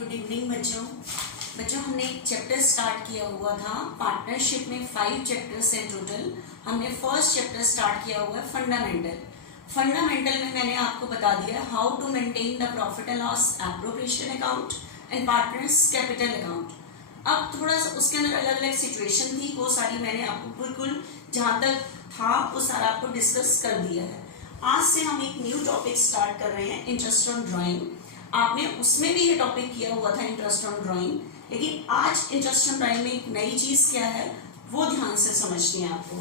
Good evening बच्चों हमने एक चैप्टर स्टार्ट किया हुआ था। पार्टनरशिप में 5 चैप्टर्स है टोटल। हमने फर्स्ट चैप्टर स्टार्ट किया हुआ है फंडामेंटल में मैंने आपको बता दिया how to maintain the profit and loss appropriation account and partners capital account. अब थोड़ा सा उसके अंदर अलग अलग सिचुएशन थी, वो सारी मैंने आपको बिल्कुल जहां तक था वो सारा आपको डिस्कस कर दिया है। आज से हम एक न्यू टॉपिक स्टार्ट कर रहे हैं, इंटरेस्ट ऑन ड्राइंग। आपने उसमें भी ये टॉपिक किया हुआ था इंटरेस्ट ऑन ड्राइंग, लेकिन आज इंटरेस्ट ऑन ड्राइंग में एक नई चीज क्या है वो ध्यान से समझनी है आपको।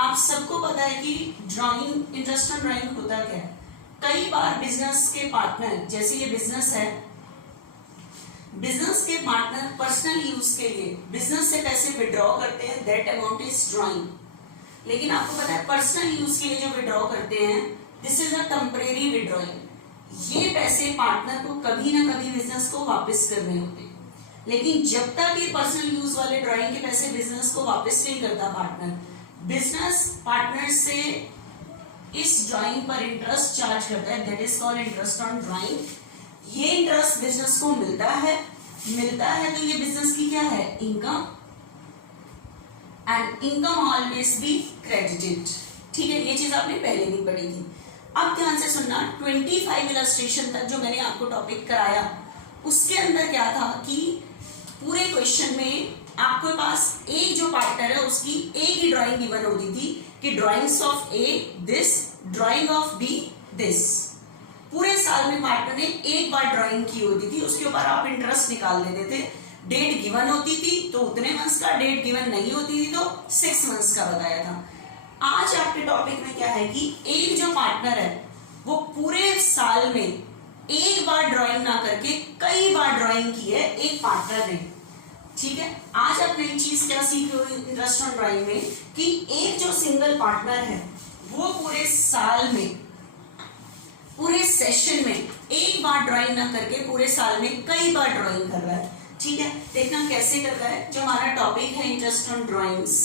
आप सबको पता है कि ड्राइंग, इंटरेस्ट ऑन ड्राइंग होता क्या है। कई बार बिजनेस के पार्टनर, जैसे ये बिजनेस है, बिजनेस के पार्टनर पर्सनल यूज के लिए बिजनेस से पैसे विड्रॉ करते हैं, दैट अमाउंट इज ड्राइंग। लेकिन आपको पता है पर्सनल यूज के लिए जो विड्रॉ करते हैं, this is a temporary withdrawing. ये पैसे पार्टनर को कभी ना कभी बिजनेस को वापस करने होते, लेकिन जब तक ये पर्सनल यूज वाले ड्राइंग के पैसे बिजनेस को वापस नहीं करता पार्टनर, बिजनेस पार्टनर से इस ड्राइंग पर इंटरेस्ट चार्ज करता है, that is called interest on drawing. ये इंटरेस्ट बिजनेस को मिलता है तो ये बिजनेस की क्या है, income, and income always be credited. ठीक है, ये चीज आपने पहले भी पढ़ी थी। अब ध्यान से सुनना, 25 इलस्ट्रेशन तक जो मैंने आपको टॉपिक कराया उसके अंदर क्या था कि पूरे क्वेश्चन में आपके पास एक जो पार्टनर है उसकी एक ही ड्राइंग गिवन होती थी कि drawings of A this, drawing of B this. पूरे साल में पार्टनर ने एक बार ड्राइंग की होती थी, उसके ऊपर आप इंटरेस्ट निकाल लेते थे। डेट गिवन होती थी तो उतने मंथ्स का, डेट गिवन नहीं होती थी तो 6 मंथ्स का बताया था। आज आपके टॉपिक में क्या है कि एक जो पार्टनर है वो पूरे साल में एक बार ड्राइंग ना करके कई बार ड्राइंग की है एक पार्टनर ने। ठीक है, आज आप नई चीज क्या सीख रहे हो इंटरेस्ट ऑन ड्राइंग में कि एक जो सिंगल पार्टनर है वो पूरे साल में, पूरे सेशन में एक बार ड्राइंग ना करके पूरे साल में कई बार ड्राइंग कर रहा है। ठीक है, देखना कैसे कर रहा है। जो हमारा टॉपिक है interest on drawings,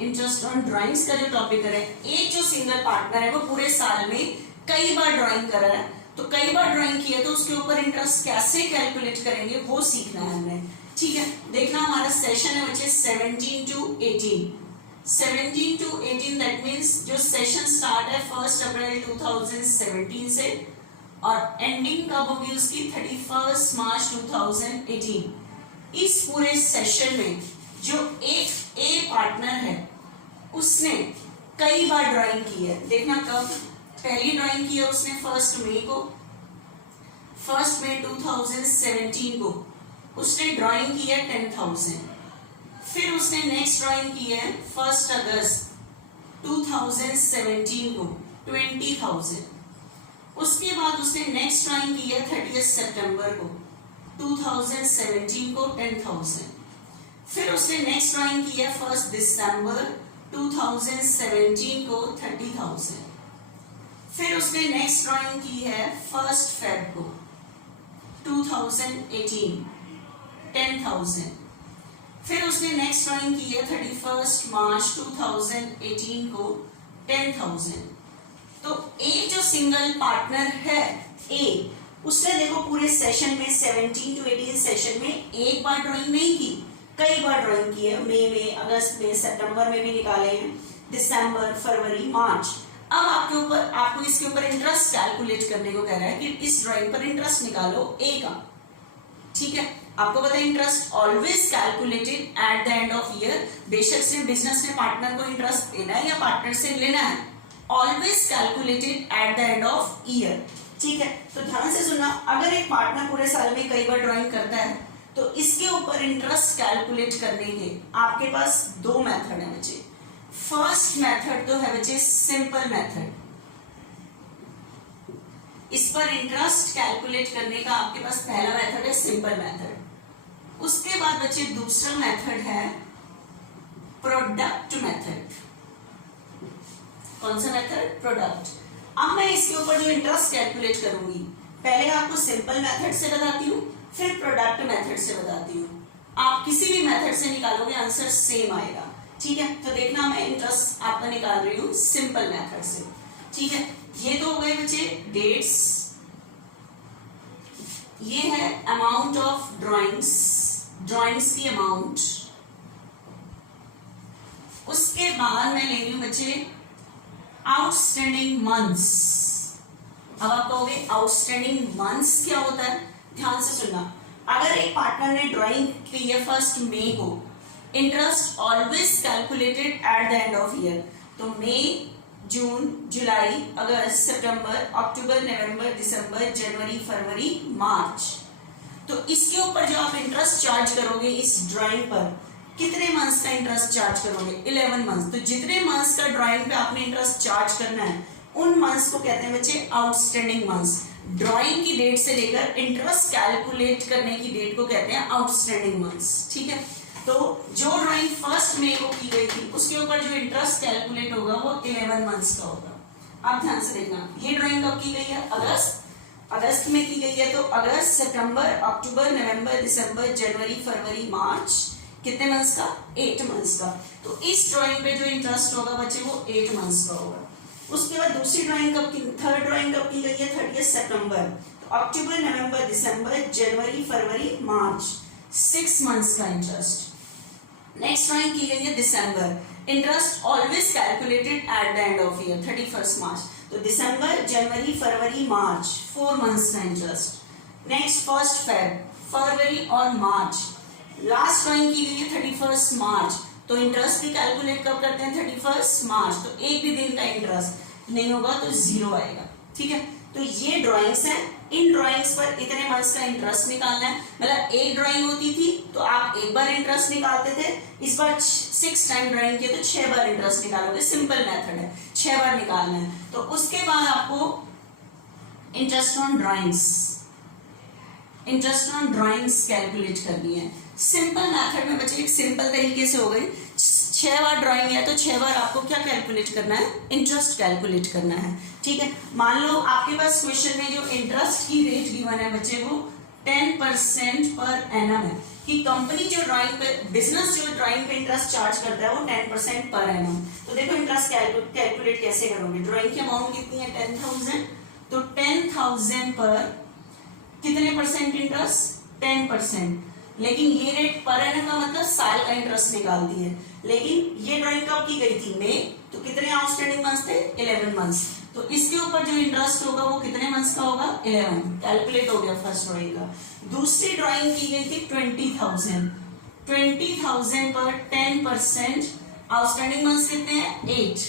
interest on drawings का जो टॉपिक है, एक जो सिंगल पार्टनर है वो पूरे साल में कई बार ड्राइंग कर रहा है, तो कई बार ड्राइंग किया तो उसके ऊपर इंटरेस्ट कैसे कैलकुलेट करेंगे वो सीखना है हमने। ठीक है, देखना हमारा सेशन है बच्चे 17 to 18। 17 to 18 दैट मींस जो सेशन स्टार्ट है 1 अप्रैल 2017 से और एंडिंग कब होगी उसकी 31 मार्च 2018। इस पूरे सेशन में जो एक ए पार्टनर है उसने कई बार ड्राइंग की है। देखना कब पहली ड्राइंग की है उसने 1 मई को, 1 मई 2017 को उसने ड्राइंग की है 10,000। फिर उसने नेक्स्ट ड्राइंग की है 1 अगस्त 2017 को 20,000। उसके बाद उसने नेक्स्ट ड्राइंग की है 30 सितंबर को 2017 को 10,000। फिर उसने नेक्स्ट ड्राइंग की है 1 दिसंबर 2017 को 30,000। फिर उसने नेक्स्ट ड्राइंग की है 1 फेब को 2018 10,000। फिर उसने नेक्स्ट ड्राइंग की है 31 मार्च 2018 को 10,000। तो एक जो सिंगल पार्टनर है ए, उसने देखो पूरे सेशन में 17 to 18 सेशन में एक बार ड्राइंग नहीं की, कई बार ड्राइंग की है। मई में, अगस्त में, सितंबर में भी निकाले हैं, दिसंबर, फरवरी, मार्च। अब आपको इसके ऊपर इंटरेस्ट कैलकुलेट करने को कह रहा है कि इस ड्राइंग पर इंटरेस्ट निकालो ए का। ठीक है, आपको पता है interest always calculated at the end of year. बेशक से बिजनेस ने पार्टनर को इंटरेस्ट देना है या पार्टनर से लेना है, always calculated at the end of year. ठीक है, तो ध्यान से सुनना, अगर एक पार्टनर पूरे साल में कई बार ड्राइंग करता है तो इसके ऊपर इंटरेस्ट कैलकुलेट करने के आपके पास 2 मेथड है बच्चे। फर्स्ट मेथड तो है बच्चे सिंपल मेथड, इस पर इंटरेस्ट कैलकुलेट करने का आपके पास पहला मेथड है सिंपल मेथड। उसके बाद बच्चे दूसरा मेथड है प्रोडक्ट मेथड। कौन सा मेथड, प्रोडक्ट। अब मैं इसके ऊपर जो इंटरेस्ट कैलकुलेट करूंगी, पहले आपको सिंपल मेथड से बताती हूँ, फिर प्रोडक्ट मेथड से बताती हूँ। आप किसी भी मेथड से निकालोगे आंसर सेम आएगा। ठीक है, तो देखना मैं इंटरेस्ट आपका निकाल रही हूँ सिंपल मेथड से। ठीक है, ये तो हो गए बच्चे डेट्स, ये है अमाउंट ऑफ ड्राइंग्स, ड्राइंग्स की अमाउंट। उसके बाद मैं ले रही हूं बच्चे आउटस्टैंडिंग मंथ्स। अब आप कहोगे आउटस्टैंडिंग मंथ्स क्या होता है, ध्यान से सुनना। अगर एक पार्टनर ने ड्राइंग की है 1 मई को, interest always calculated at the end of year. तो मई, जून, जुलाई, अगस्त, सितंबर, अक्टूबर, नवंबर, दिसंबर, जनवरी, फरवरी, मार्च। तो इसके ऊपर जो आप इंटरेस्ट चार्ज करोगे इस ड्राइंग पर, कितने मंथ्स का इंटरेस्ट चार्ज करोगे? 11 मंथ्स। तो जितने मंथ्स का ड्राइंग पे आपने इंटरेस्ट चार्ज करना है उन मंथ्स को कहते हैं बच्चे आउटस्टैंडिंग मंथ्स। ड्राइंग की डेट से लेकर इंटरेस्ट कैलकुलेट करने की डेट को कहते हैं आउटस्टैंडिंग मंथ्स। ठीक है, तो जो ड्राइंग 1 मई को की गई थी उसके ऊपर जो इंटरेस्ट कैलकुलेट होगा वो 11 मंथ्स का होगा। आप ध्यान से देखना, ये ड्राइंग कब की गई है? अगस्त में की गई है। तो अगस्त, सितंबर, अक्टूबर, नवंबर, दिसंबर, जनवरी, फरवरी, मार्च, कितने मंथ्स का? 8 मंथ्स का। तो इस ड्राइंग पे जो इंटरेस्ट होगा बच्चे वो 8 मंथ्स का होगा। उसके बाद दूसरी ड्राइंग कब की, थर्ड ड्राइंग कब की गई है? 30 सितंबर। तो अक्टूबर, नवंबर, दिसंबर, जनवरी, फरवरी, मार्च, 6 मंथ्स का इंटरेस्ट। नेक्स्ट ड्राइंग की गई है दिसंबर। Interest always calculated at the end of year, 31 मार्च। तो दिसंबर, जनवरी, फरवरी, मार्च, 4 मंथ्स का इंटरेस्ट। नेक्स्ट 1 फरवरी और मार्च। लास्ट ड्राइंग की गई है 31 मार्च। तो इंटरेस्ट भी कैलकुलेट कब करते हैं? 31 मार्च। तो एक भी दिन का इंटरेस्ट नहीं होगा तो 0 आएगा। ठीक है, तो ये ड्राइंग्स हैं। इन ड्राइंग्स पर इतने मंथ्स का इंटरेस्ट निकालना है। मतलब एक ड्राइंग होती थी तो आप एक बार इंटरेस्ट निकालते थे, इस बार 6 टाइम ड्राइंग किया तो 6 बार इंटरेस्ट निकालोगे। सिंपल मेथड है, 6 बार निकालना है। तो उसके बाद आपको इंटरेस्ट ऑन ड्राइंग्स कैलकुलेट करनी है। सिंपल मेथड में बच्चे एक सिंपल तरीके से हो गई। 6 बार ड्राइंग है तो 6 बार आपको क्या कैलकुलेट करना है? इंटरेस्ट कैलकुलेट करना है। ठीक है, मान लो आपके पास क्वेश्चन में जो इंटरेस्ट की रेट गिवन है बच्चे वो 10% पर एनम है, कि कंपनी जो ड्राइंग पे, बिजनेस जो ड्राइंग पे इंटरेस्ट चार्ज करता है वो 10% पर एनम। तो देखो इंटरेस्ट कैलकुलेट कैसे करोगे? ड्राइंग की अमाउंट कितनी है? 10,000। तो 10,000 पर कितने परसेंट इंटरेस्ट? 10%। लेकिन ये रेट पर एनम का मतलब साल का इंटरेस्ट निकालती है। लेकिन ये ड्राइंग कब की गई थी? मई। तो कितने आउटस्टैंडिंग मंथ्स थे? 11 मंथ्स। तो इसके ऊपर जो इंटरेस्ट होगा वो कितने मंथ्स का होगा? 11। कैलकुलेट हो गया फर्स्ट ड्राइंग का। दूसरी ड्राइंग की गई थी 20,000। 20,000 पर 10%, आउटस्टैंडिंग मंथ्स कितने हैं? 8।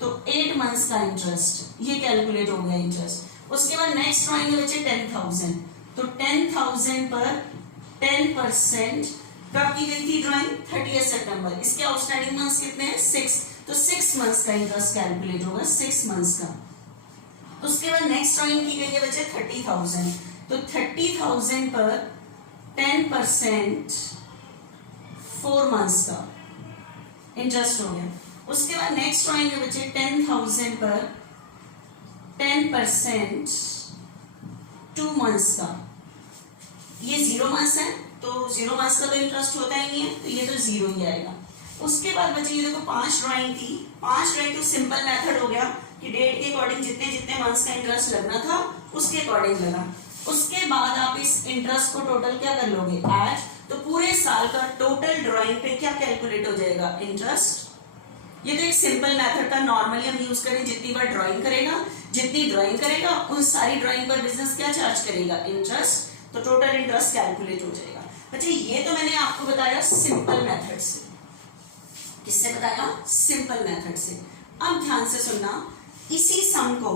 तो 8 मंथ्स का इंटरेस्ट, ये कैलकुलेट हो गया इंटरेस्ट। उसके बाद नेक्स्ट ड्राइंग है बच्चे 10,000। तो 10,000 पर 10% कब की गई थी ड्राइंग? 30 सितंबर। इसके आउटस्टैंडिंग मंथ्स कितने हैं? 6। तो 6 मंथ्स का इंटरेस्ट कैलकुलेट होगा, 6 मंथ्स का। उसके बाद नेक्स्ट ड्राइंग की गई है बच्चे 30,000। तो 30,000 पर 10% 4 मंथ्स का इंटरेस्ट हो गया। उसके बाद नेक्स्ट ड्राइंग है बच्चे 10,000 पर 10% 2 मंथ्स का। ये 0 मंथ्स है तो 0 मंथ्स का तो इंटरेस्ट होता ही नहीं है, तो ये तो 0 ही आएगा। उसके बाद बच्चे ये देखो 5 ड्राइंग थी। 5 ड्राइंग तो सिंपल मेथड हो गया कि डेट के अकॉर्डिंग जितने जितने मंथ्स का इंटरेस्ट लगना था उसके अकॉर्डिंग लगा। उसके बाद आप इस इंटरेस्ट को टोटल क्या कर लोगे? ऐड। तो पूरे साल का टोटल ड्राइंग पे क्या कैलकुलेट हो जाएगा? इंटरेस्ट। ये तो एक सिंपल मेथड था, नॉर्मली हम यूज करें। जितनी बार ड्राइंग करेगा उन सारी ड्राइंग पर बिजनेस क्या चार्ज करेगा? इंटरेस्ट। तो टोटल इंटरेस्ट कैलकुलेट हो जाएगा। बच्चे ये तो मैंने आपको बताया सिंपल मेथड से। किससे बताया? सिंपल मेथड से। अब ध्यान से सुनना, इसी सम को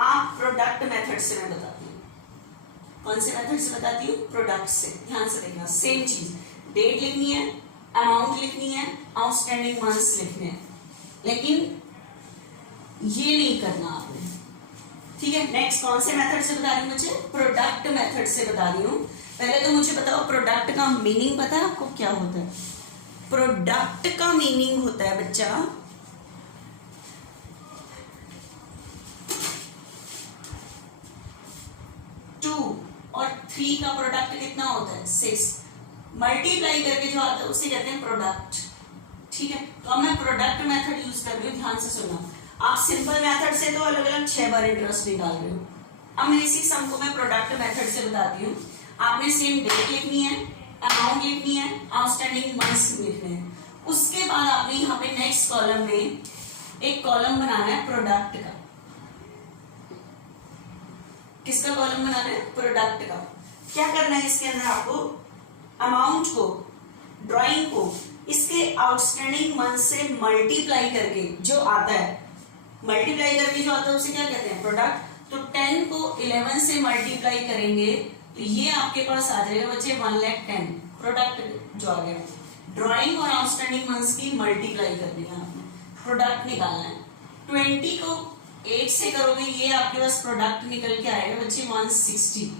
आप प्रोडक्ट मेथड से मैं बताती हूँ। कौन से मेथड से बताती हूँ? प्रोडक्ट से। ध्यान से देखना, सेम चीज, डेट लिखनी है, अमाउंट लिखनी है, आउटस्टैंडिंग मंथ्स लिखने हैं, लेकिन ये नहीं करना आपने। ठीक है, नेक्स्ट कौन से मेथड से बता रही हूँ बच्चे? प्रोडक्ट मेथड से बता रही हूँ। पहले तो मुझे बताओ प्रोडक्ट का मीनिंग पता है आपको क्या होता है? प्रोडक्ट का मीनिंग होता है बच्चा 2 और 3 का प्रोडक्ट कितना होता है? 6। मल्टीप्लाई करके जो आता है उसे कहते हैं प्रोडक्ट। ठीक है, तो अब मैं प्रोडक्ट मेथड यूज कर रही हूँ, ध्यान से सुनना। आप सिंपल मेथड से तो अलग अलग 6 बार इंटरेस्ट निकाल रहे हो। अब मैं इसी सम को मैं प्रोडक्ट मेथड से बताती हूँ। आपने सेम डेट लिखनी है, अमाउंट लिखनी है, आउटस्टैंडिंग मंथ्स लिखने हैं। उसके बाद आपने यहाँ पे नेक्स्ट कॉलम में एक कॉलम बनाना है प्रोडक्ट का। किसका कॉलम बनाना है? प्रोडक्ट का। क्या करना है इसके अंदर आपको? अमाउंट को, ड्राइंग को इसके आउटस्टैंडिंग मंथ से मल्टीप्लाई करके जो आता है, मल्टीप्लाई करके जो आता है उसे क्या कहते हैं? प्रोडक्ट। तो 10 को 11 से मल्टीप्लाई करेंगे तो ये आपके पास आ जाएगा बच्चे 1,10,000 प्रोडक्ट जो आ गया। ड्राइंग और आउटस्टैंडिंग मंथ्स की मल्टीप्लाई करनी है आपने, प्रोडक्ट निकालना है। 20 को 8 से करोगे ये आपके पास प्रोडक्ट निकल के आएगा बच्चे 160।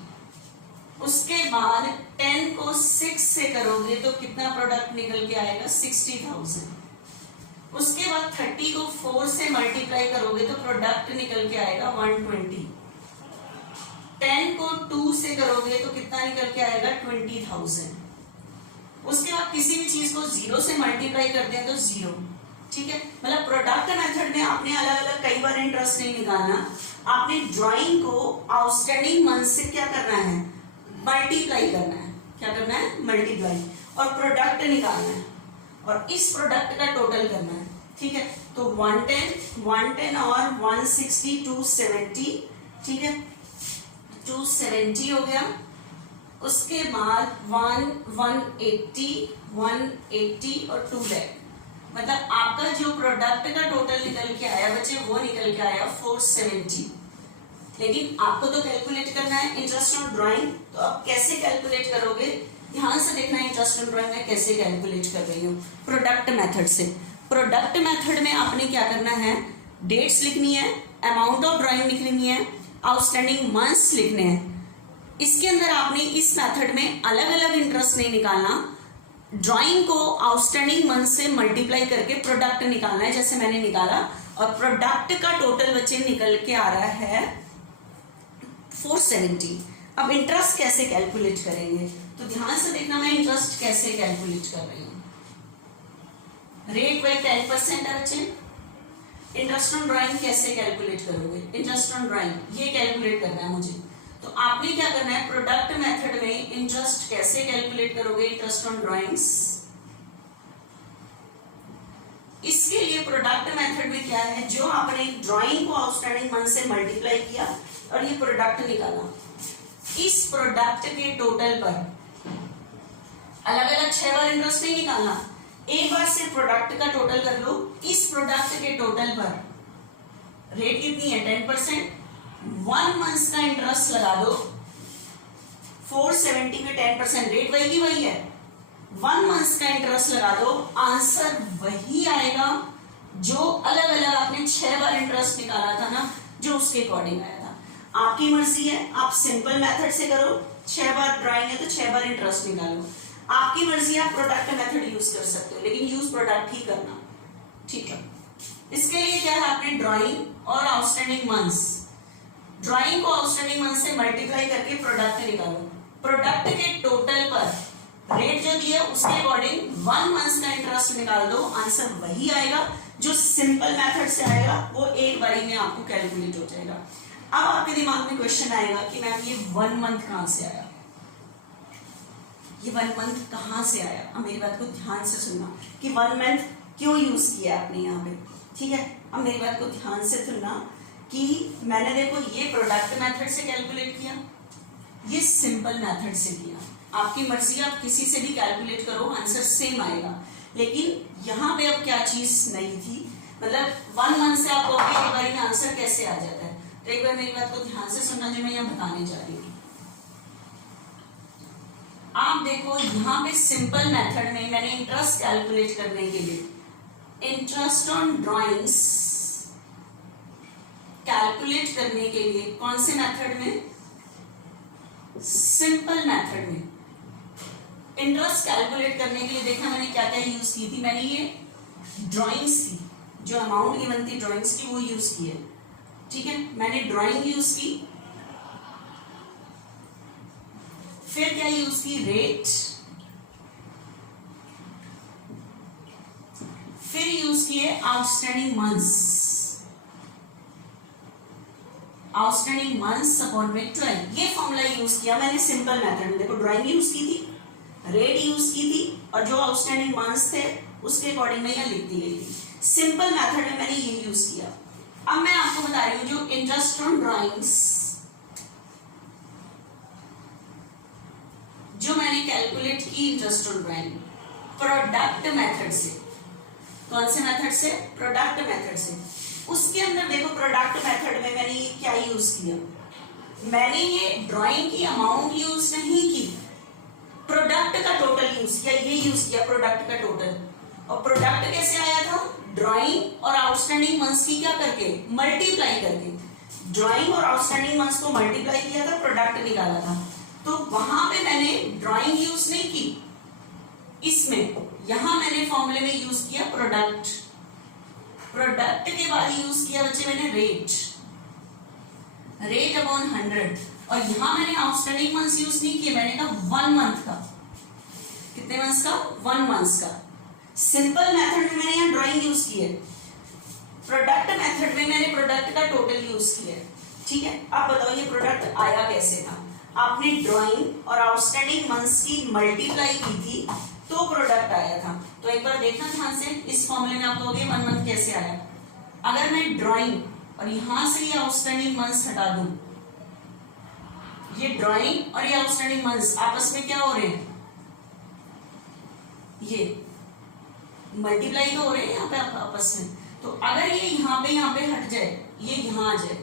उसके बाद 10 को 6 से करोगे तो कितना प्रोडक्ट निकल के आएगा? 60,000। उसके बाद 30 को 4 से मल्टीप्लाई करोगे तो प्रोडक्ट निकल के आएगा 120। 10 को 2 से करोगे तो कितना निकल के आएगा? 20,000। उसके बाद किसी भी चीज को 0 से मल्टीप्लाई करते हैं तो 0। ठीक है, मतलब प्रोडक्ट मेथड में आपने अलग अलग कई बार इंटरेस्ट नहीं निकालना, आपने ड्राइंग को आउटस्टैंडिंग मंथ से क्या करना है? मल्टीप्लाई करना है। क्या करना है? मल्टीप्लाई। और प्रोडक्ट निकालना है और इस प्रोडक्ट का टोटल करना है। ठीक है, तो 110 और 160 270। ठीक है, 270 हो गया। उसके बाद 180 और 2 लाख, मतलब आपका जो प्रोडक्ट का टोटल निकल के आया बच्चे वो निकल के आया 470। लेकिन आपको तो कैलकुलेट करना है इंटरेस्ट ऑन ड्राइंग, तो आप कैसे कैलकुलेट करोगे? ध्यान से देखना इंटरेस्ट ऑन ड्राइंग में कैसे कैलकुलेट कर रही हूँ। प्रोडक्ट मेथड से। प्रोडक्ट मेथड में आपने क्या करना है? डेट्स लिखनी है, अमाउंट ऑफ ड्राइंग लिखनी है, आउटस्टैंडिंग मंथ्स लिखने हैं। इसके अंदर आपने इस मेथड में अलग अलग इंटरेस्ट नहीं निकालना, ड्राइंग को आउटस्टैंडिंग मंथ से मल्टीप्लाई करके प्रोडक्ट निकालना है जैसे मैंने निकाला। और प्रोडक्ट का टोटल बच्चे निकल के आ रहा है 470। अब इंटरेस्ट कैसे कैलकुलेट करेंगे? तो ध्यान से देखना मैं इंटरेस्ट कैसे कैलकुलेट कर रही हूँ। रेट बाई 10% है बच्चे। इंटरेस्ट ऑन ड्राइंग कैसे कैलकुलेट करोगे? इंटरेस्ट ऑन ड्राइंग ये कैलकुलेट करना है मुझे। तो आपने क्या करना है? प्रोडक्ट मेथड में इंटरेस्ट कैसे कैलकुलेट करोगे? Interest on drawings. इसके लिए प्रोडक्ट मेथड में क्या है? जो आपने ड्राइंग को आउटस्टैंडिंग मंथ से मल्टीप्लाई किया और ये प्रोडक्ट निकाला, इस प्रोडक्ट के टोटल पर अलग अलग 6 बार इंटरेस्ट नहीं निकालना, एक बार से प्रोडक्ट का टोटल कर लो। इस प्रोडक्ट के टोटल पर रेट कितनी है? 10%। 1 मंथ का इंटरेस्ट लगा दो। 470 में 10% रेट वही की वही है। 1 मंथ का इंटरेस्ट लगा दो, आंसर वही आएगा जो अलग अलग आपने 6 बार इंटरेस्ट निकाला था ना, जो उसके अकॉर्डिंग आया था। आपकी मर्जी है, आप सिंपल मेथड से करो, 6 बार ड्राइंग है तो 6 बार इंटरेस्ट निकालो। आपकी मर्जी, आप प्रोडक्ट मेथड यूज कर सकते हो, लेकिन यूज प्रोडक्ट ही करना। ठीक है, इसके लिए क्या है? आपने ड्राइंग और आउटस्टैंडिंग मंथ्स, ड्राइंग को आउटस्टैंडिंग मंथ से मल्टीप्लाई करके प्रोडक्ट निकालो। प्रोडक्ट के टोटल पर रेट जो दिया उसके अकॉर्डिंग 1 मंथ का इंटरेस्ट निकाल दो, आंसर वही आएगा जो सिंपल मेथड से आएगा, वो एक बारी में आपको कैलकुलेट हो जाएगा। अब आपके दिमाग में क्वेश्चन आएगा कि मैम ये 1 मंथ कहां से आया? ये 1 मंथ कहां से आया? अब मेरी बात को ध्यान से सुनना कि 1 मंथ क्यों यूज किया आपने यहाँ पे। ठीक है, अब मेरी बात को ध्यान से सुनना कि मैंने देखो ये प्रोडक्ट मेथड से कैलकुलेट किया, ये सिंपल मेथड से किया। आपकी मर्जी, आप किसी से भी कैलकुलेट करो, आंसर सेम आएगा। लेकिन यहाँ पे अब क्या चीज नहीं थी, मतलब 1 मंथ से आप कहोगे एक बार में आंसर कैसे आ जाता है। तो एक बार मेरी बात को ध्यान से सुनना जो मैं यहाँ बताने जा रही हूँ। आप देखो यहाँ पे सिंपल मेथड में मैंने इंटरेस्ट कैलकुलेट करने के लिए इंटरेस्ट ऑन ड्राइंग्स कैलकुलेट करने के लिए कौन से मेथड में? सिंपल मेथड में इंटरेस्ट कैलकुलेट करने के लिए देखना मैंने क्या क्या यूज की थी। मैंने ये ड्राइंग्स की, जो अमाउंट गिवन थी ड्राइंग्स की, वो यूज की है। ठीक है, मैंने ड्राइंग यूज की, फिर क्या यूज की? रेट, फिर यूज किए outstanding months, outstanding months upon में 12, ये फॉर्मूला यूज किया मैंने सिंपल मेथड में। देखो ड्राइंग यूज की थी, रेट यूज की थी, और जो आउटस्टैंडिंग मंथ्स थे उसके अकॉर्डिंग में यहाँ लिख दी गई थी। सिंपल मेथड में मैंने ये यूज किया। अब मैं आपको बता रही हूँ जो इंटरेस्ट ऑन ड्राइंग्स जो मैंने कैलकुलेट की interest on drawing product method से। कौन से मेथड से? प्रोडक्ट मेथड से। उसके अंदर देखो प्रोडक्ट मेथड में मैंने ये क्या यूज किया, मैंने ये ड्राइंग की अमाउंट यूज नहीं की, प्रोडक्ट का टोटल यूज किया। ये यूज किया प्रोडक्ट का टोटल। और प्रोडक्ट कैसे आया था? ड्राइंग और आउटस्टैंडिंग मंथ्स की क्या करके? मल्टीप्लाई करके। ड्राइंग और आउटस्टैंडिंग मंथ्स को मल्टीप्लाई किया था, प्रोडक्ट निकाला था। तो वहां पे मैंने ड्राइंग यूज नहीं की, इसमें यहां मैंने फॉर्मूले में यूज किया प्रोडक्ट। प्रोडक्ट के बाद यूज किया बच्चे मैंने रेट, रेट अपॉन 100। और यहां मैंने आउटस्टैंडिंग मंथ्स यूज नहीं किए, मैंने कहा 1 मंथ का। कितने मंथ्स का? 1 मंथ्स का। सिंपल मेथड में मैंने यहाँ ड्राइंग यूज की है, प्रोडक्ट मेथड में मैंने प्रोडक्ट का टोटल यूज किया है। ठीक है, आप बताओ ये प्रोडक्ट आया कैसे था? आपने ड्राइंग और आउटस्टैंडिंग मंथ्स की मल्टीप्लाई की थी तो प्रोडक्ट आया था। तो एक बार देखना ध्यान से, इस फॉर्मूले में आप कहोगे 1 मंथ कैसे आया। अगर मैं ड्राइंग और यहां से ये आउटस्टैंडिंग मंथ्स हटा दूं, ये ड्राइंग और ये आउटस्टैंडिंग मंथ्स आपस में क्या हो रहे हैं? ये मल्टीप्लाई तो हो रहे हैं यहाँ पे आपस में। तो अगर ये यहाँ पे हट जाए, ये यहाँ आ जाए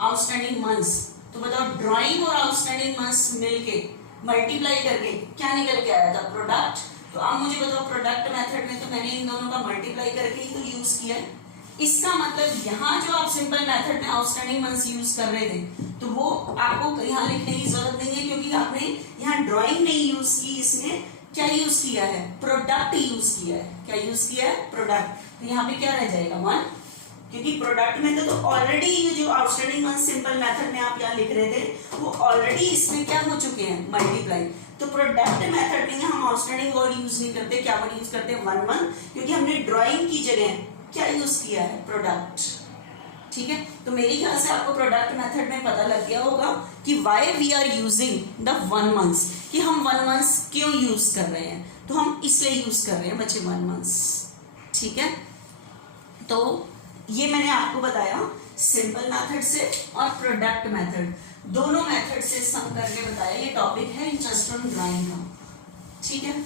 आउटस्टैंडिंग मंथ्स, तो बताओ ड्राइंग और आउटस्टैंडिंग मंथ्स मिलके मल्टीप्लाई करके क्या निकल के आया था? प्रोडक्ट। तो अब मुझे बताओ प्रोडक्ट मेथड में तो मैंने इन दोनों का मल्टीप्लाई करके ही तो यूज किया है। इसका मतलब यहाँ जो आप सिंपल मेथड में आउटस्टैंडिंग मंथ्स यूज कर रहे थे, तो वो आपको यहाँ लिखने की जरूरत नहीं है, क्योंकि आपने यहाँ ड्राइंग नहीं यूज की, इसमें क्या यूज किया है? प्रोडक्ट यूज किया है। क्या यूज किया है? प्रोडक्ट। तो यहाँ पे क्या रह जाएगा? 1, क्योंकि प्रोडक्ट में तो ऑलरेडी ये जो आउटस्टैंडिंग मंथ सिंपल मेथड में आप यहाँ लिख रहे थे वो ऑलरेडी इसमें क्या हो चुके हैं? मल्टीप्लाई। तो प्रोडक्ट मेथड में हम आउटस्टैंडिंग वर्ड यूज नहीं करते, क्या वर्ड यूज करते हैं? 1 मंथ, क्योंकि हमने ड्राइंग की जगह क्या यूज किया है? प्रोडक्ट। ठीक है, तो मेरे ख्याल से आपको प्रोडक्ट मेथड में पता लग गया होगा कि why we are using the 1 months, कि हम 1 मंथ्स क्यों यूज कर रहे हैं। तो हम इसलिए यूज कर रहे हैं बच्चे 1 मंथ्स। ठीक है, तो ये मैंने आपको बताया सिंपल मेथड से और प्रोडक्ट मेथड, दोनों मेथड से सम करके बताया। ये टॉपिक है इंटरेस्ट ऑन ड्राइंग का। ठीक है,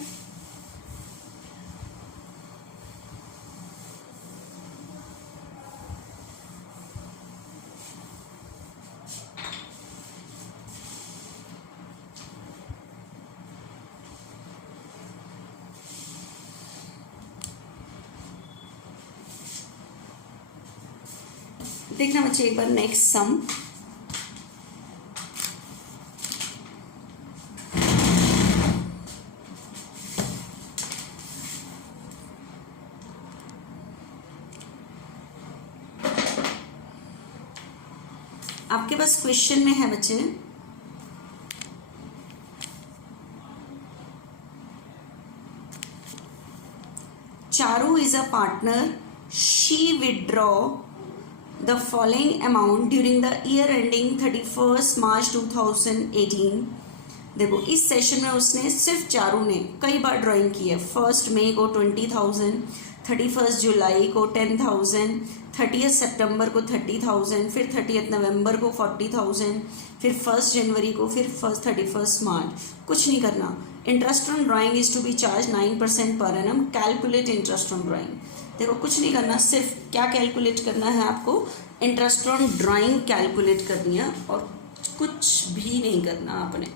देखना बच्चे एक बार नेक्स्ट सम। आपके पास क्वेश्चन में है बच्चे, Charu is a partner, she withdraw the following amount during the year ending 31st March 2018। देखो इस सेशन में उसने सिर्फ चारू ने कई बार ड्राइंग की है। 1 मई को 20,000, 31 जुलाई को 10,000, 30 सितंबर को 30,000, फिर 30 नवंबर को 40,000, फिर 1 जनवरी को, फिर 31 मार्च। कुछ नहीं करना। Interest on drawing is to be charge 9% per annum. Calculate interest on drawing. देखो कुछ नहीं करना, सिर्फ क्या कैलकुलेट करना है आपको? इंटरेस्ट ऑन ड्राइंग कैलकुलेट करनी है, और कुछ भी नहीं करना आपने।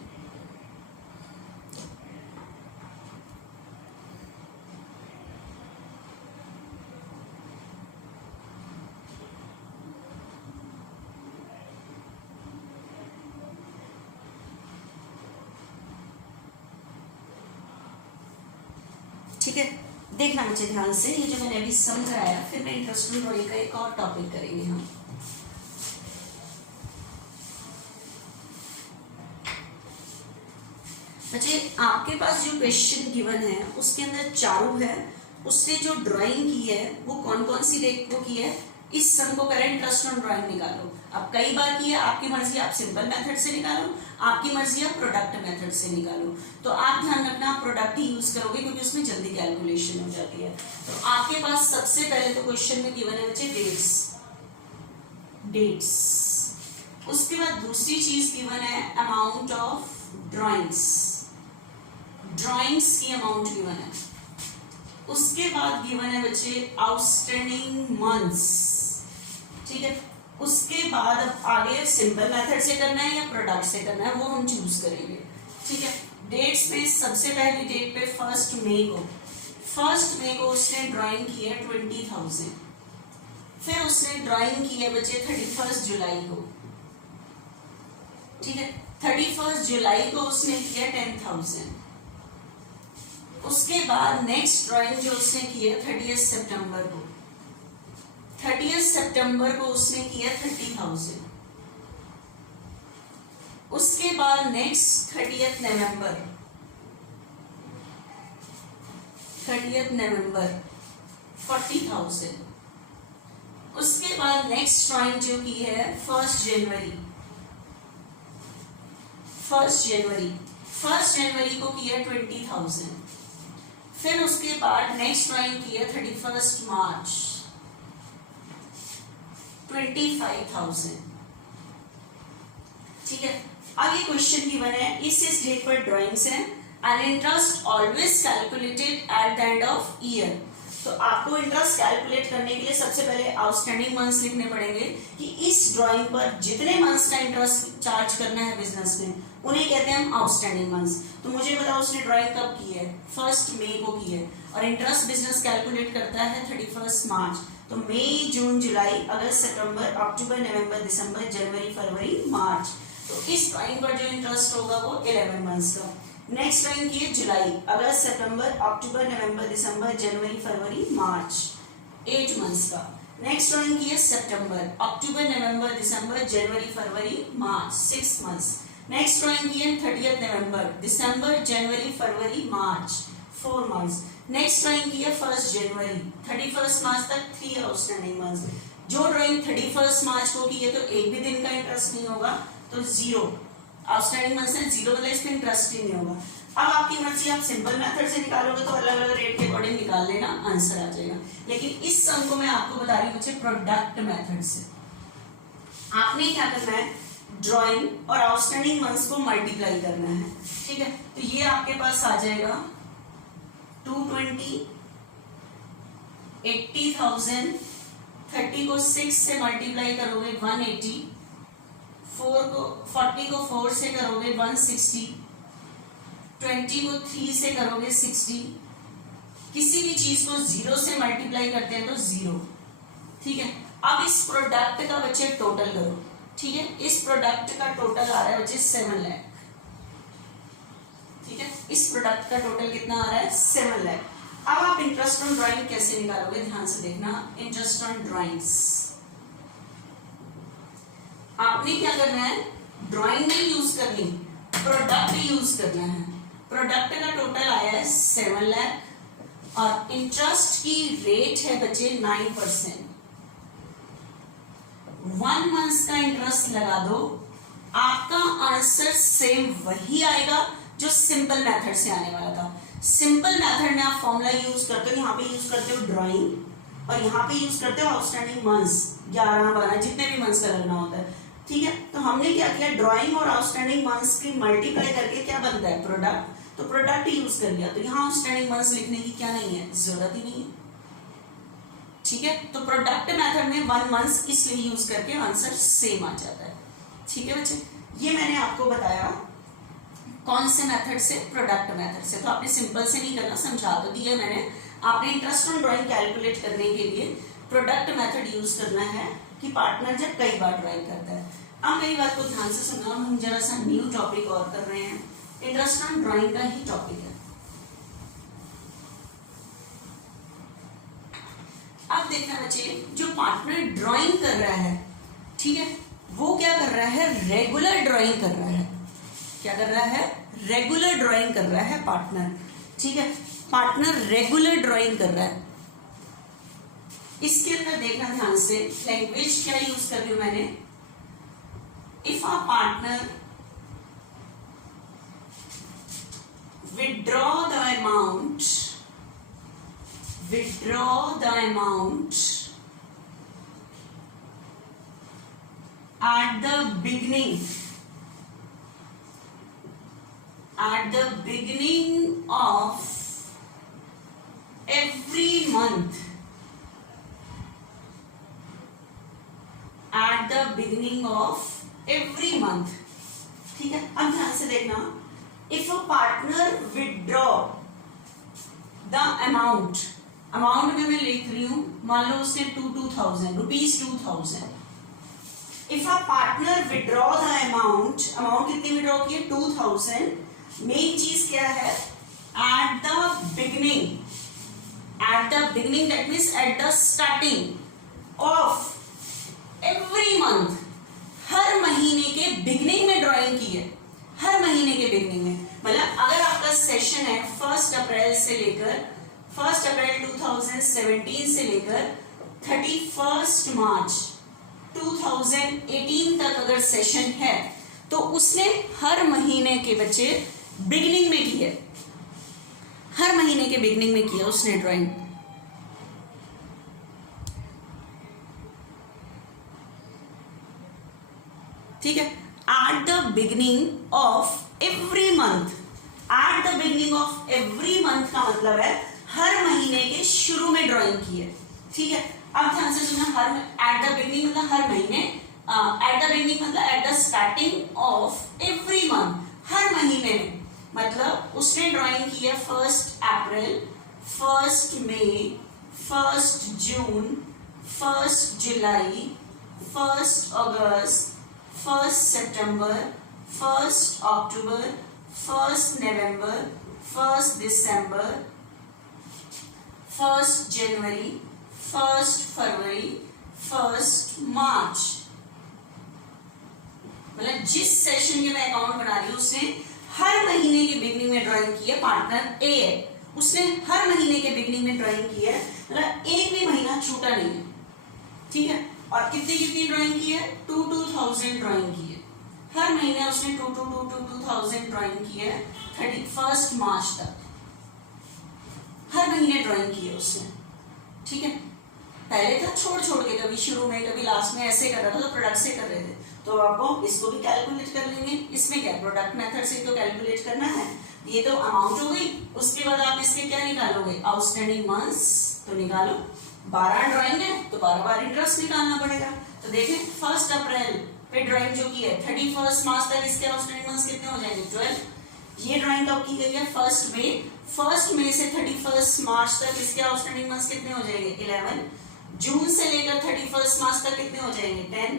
ठीक है, देखना मुझे ध्यान से, ये जो मैंने अभी सम कराया, फिर मैं इंटरेस्ट ऑन ड्राइंग का एक और टॉपिक करेंगे हम। बच्चे आपके पास जो क्वेश्चन गिवन है उसके अंदर चारू है, उसने जो ड्राइंग की है वो कौन कौन सी डेट को की है? इस सम को करें इंटरेस्ट ऑन ड्राइंग निकालो। अब कई बार किया, आपकी मर्जी आप सिंपल मेथड से निकालो, आपकी मर्जी आप प्रोडक्ट मेथड से निकालो। तो आप ध्यान रखना आप प्रोडक्ट ही यूज करोगे क्योंकि उसमें जल्दी कैलकुलेशन हो जाती है। तो आपके पास सबसे पहले तो क्वेश्चन में गिवन है बच्चे डेट्स। उसके बाद दूसरी चीज गिवन है अमाउंट ऑफ ड्राइंग्स की अमाउंट गिवन है। उसके बाद गिवन है बच्चे आउटस्टैंडिंग मंथ्स, ठीक है। उसके बाद अब आगे सिंपल मेथड से करना है या प्रोडक्ट से करना है वो हम चूज करेंगे, ठीक है। डेट्स में सबसे पहली डेट पे 1 मई को उसने ड्राइंग की है 20,000। फिर उसने ड्राइंग की है बच्चे 31 जुलाई को, ठीक है। 31 जुलाई को उसने किया 10,000। उसके बाद नेक्स्ट ड्राइंग जो उसने की है 30 सितंबर को, 30 सितंबर को उसने किया 30,000। उसके बाद नेक्स्ट 30 नवंबर 40,000। उसके बाद नेक्स्ट ड्राइंग जो की है 1 जनवरी को किया 20,000। फिर उसके बाद नेक्स्ट ड्राइंग की है 31 मार्च 25,000, ठीक है। आगे क्वेश्चन गिवन है इस डेट पर ड्राइंग्स हैं and interest always calculated at the end of year. तो आपको इंटरेस्ट कैलकुलेट करने के लिए सबसे पहले आउटस्टैंडिंग मंथ्स लिखने पड़ेंगे कि इस ड्राइंग पर जितने मंथ्स का इंटरेस्ट चार्ज करना है बिजनेस में उन्हें कहते हैं हम आउटस्टैंडिंग मंथ्स। तो मुझे बताओ उसने ड्राइंग कब की है 1 मई को की है और इंटरेस्ट बिजनेस कैलकुलेट करता है 31 मार्च। तो मई, जून, जुलाई, अगस्त, सितंबर, अक्टूबर, नवंबर, दिसंबर, जनवरी, फरवरी, मार्च। तो इस ड्राइंग पर जो इंटरेस्ट होगा वो 11 मंथ्स का। नेक्स्ट ड्राइंग की है जुलाई, अगस्त, सितंबर, अक्टूबर, नवंबर, दिसंबर, जनवरी, फरवरी, मार्च, 8 मंथ्स का। नेक्स्ट ड्राइंग की है सितंबर, अक्टूबर, नवंबर, दिसंबर, जनवरी, फरवरी, मार्च, 6 मंथ्स। नेक्स्ट ड्राइंग की है 30 नवंबर, दिसंबर, जनवरी, फरवरी, मार्च, 4 मंथ्स। नेक्स्ट ड्राइंग की है 1 जनवरी, 31 मार्च तक 3 आउटस्टैंडिंग मंथ्स। जो ड्राइंग 31 मार्च को की है तो एक भी दिन का इंटरेस्ट नहीं होगा, तो 0 आउटस्टैंडिंग मंथ्स है, 0 मतलब इसमें इंटरेस्ट ही नहीं होगा। अब आपकी मर्जी आप सिंपल मेथड से निकालोगे तो अलग अलग रेट के अकॉर्डिंग निकाल लेना, आंसर आ जाएगा। लेकिन इस सम को मैं आपको बता रही हूँ बच्चे प्रोडक्ट मेथड से। आपने क्या करना है ड्राइंग और आउटस्टैंडिंग मंथ्स को मल्टीप्लाई करना है, ठीक है। तो ये आपके पास आ जाएगा 220, 80,000, 30 को 6 से मल्टीप्लाई करोगे 180, 40 को 4 से करोगे 160, 20 को 3 से करोगे 60। किसी भी चीज को 0 से मल्टीप्लाई करते हैं तो 0, ठीक है। अब इस प्रोडक्ट का बच्चे टोटल करो, ठीक है। इस प्रोडक्ट का टोटल आ रहा है बच्चे 7 लाख, ठीक है। इस प्रोडक्ट का टोटल कितना आ रहा है 7 लाख। अब आप इंटरेस्ट ऑन ड्राइंग कैसे निकालोगे ध्यान से देखना। इंटरेस्ट ऑन ड्राइंग्स आपने क्या करना है ड्राइंग नहीं यूज करनी, प्रोडक्ट यूज करना है। प्रोडक्ट का टोटल आया है 7 लाख और इंटरेस्ट की रेट है बच्चे 9%। 1 मंथ का इंटरेस्ट लगा दो, आपका आंसर सेम वही आएगा जो सिंपल मेथड से आने वाला था। सिंपल मेथड में आप फॉर्मूला यूज करते हो, यहाँ पे यूज करते हो ड्राइंग और यहाँ पे यूज करते हो आउटस्टैंडिंग मंथ्स 11, 12 जितने भी मंथ्स का लगना होता है, ठीक है। तो हमने क्या किया ड्राइंग और आउटस्टैंडिंग मंथ्स की मल्टीप्लाई करके क्या बनता है प्रोडक्ट, तो प्रोडक्ट यूज कर लिया। तो यहाँ आउटस्टैंडिंग मंथ्स लिखने की क्या नहीं है जरूरत ही नहीं है, ठीक है। तो प्रोडक्ट मेथड में 1 मंथ इसलिए यूज करके आंसर सेम आ जाता है, ठीक है बच्चे। ये मैंने आपको बताया कौन से मेथड से, प्रोडक्ट मेथड से। तो आपने सिंपल से नहीं करना, समझा तो दिया मैंने। आपने इंटरेस्ट ऑन ड्राइंग कैलकुलेट करने के लिए प्रोडक्ट मेथड यूज करना है कि पार्टनर जब कई बार ड्राइंग करता है। अब मेरी बात को ध्यान से सुनना, हम जरा सा न्यू टॉपिक और कर रहे हैं, इंटरेस्ट ऑन ड्राइंग का ही टॉपिक है। अब देखना बच्चे जो पार्टनर ड्राइंग कर रहा है, ठीक है, वो क्या कर रहा है रेगुलर ड्राइंग कर रहा है। क्या कर रहा है रेगुलर ड्राइंग कर रहा है पार्टनर, ठीक है। पार्टनर रेगुलर ड्राइंग कर रहा है। इसके अंदर देखना ध्यान से, लैंग्वेज क्या यूज कर रही हूं मैंने, if a partner withdraw the amount at the beginning of every month, ठीक है। अब ध्यान से देखना, if a partner withdraw the amount में मैं लिख रही हूं, मान लो उसने 2000 rupees 2000, if a partner withdraw the amount कितनी विथड्रॉ की है 2000, मेन चीज क्या है, at the beginning that means at the starting of every month, हर महीने के बिगिनिंग में ड्राइंग की है, हर महीने के बिगिनिंग में। मतलब अगर आपका सेशन है 1 अप्रैल 2017 से लेकर 31 मार्च 2018 तक अगर सेशन है, तो उसने हर महीने के बच्चे बिगिनिंग में की है, हर महीने के बिगिनिंग में किया उसने ड्राइंग। ठीक है, at the beginning of every month, का मतलब है हर महीने के शुरू में ड्राइंग की है। ठीक है, अब ध्यान से सुनना, हर एट द बिगिनिंग मतलब हर महीने, एट द बिगिनिंग मतलब at the starting of every month, हर महीने में। मतलब उसने ड्राइंग की है 1 अप्रैल, 1 मई, 1 जून, 1 जुलाई, 1 अगस्त, 1 सितंबर, 1 अक्टूबर, 1 नवंबर, 1 दिसंबर, 1 जनवरी, 1 फरवरी, 1 मार्च। मतलब जिस सेशन के मैं अकाउंट बना रही हूं, उसने हर महीने के बिगनिंग में ड्राइंग की है। पार्टनर ए है, उसने हर महीने के बिगनिंग में ड्राइंग की है, मतलब एक भी महीना छूटा नहीं है। ठीक है, और कितनी ड्राइंग की है, 2000 ड्राइंग की है, हर महीने उसने 2000 ड्राइंग की है 31 मार्च तक, हर महीने ड्राइंग की है उसने। ठीक है, पहले था छोड़ के, कभी शुरू में कभी लास्ट में ऐसे कर रहा था, तो प्रोडक्ट से कर रहे थे, तो आपको इसको भी कैलकुलेट कर लेंगे। इसमें क्या प्रोडक्ट मेथड से तो कैलकुलेट करना है, ये तो अमाउंट हो गई। उसके बाद आप इसके क्या निकालोगे, आउटस्टैंडिंग मंथ्स, तो निकालो 12 ड्राइंग है तो 12 बार इंटरेस्ट निकालना पड़ेगा। तो देखें 1 अप्रैल पे ड्राइंग जो की है 31 मार्च तक, इसके आउटस्टैंडिंग मंथ्स कितने हो जाएंगे 12। ये ड्राइंग कब की गई है 1 मई से 31 मार्च तक, इसके आउटस्टैंडिंग मंथ्स कितने हो जाएंगे 11। जून से लेकर 31 मार्च तक कितने हो जाएंगे 10।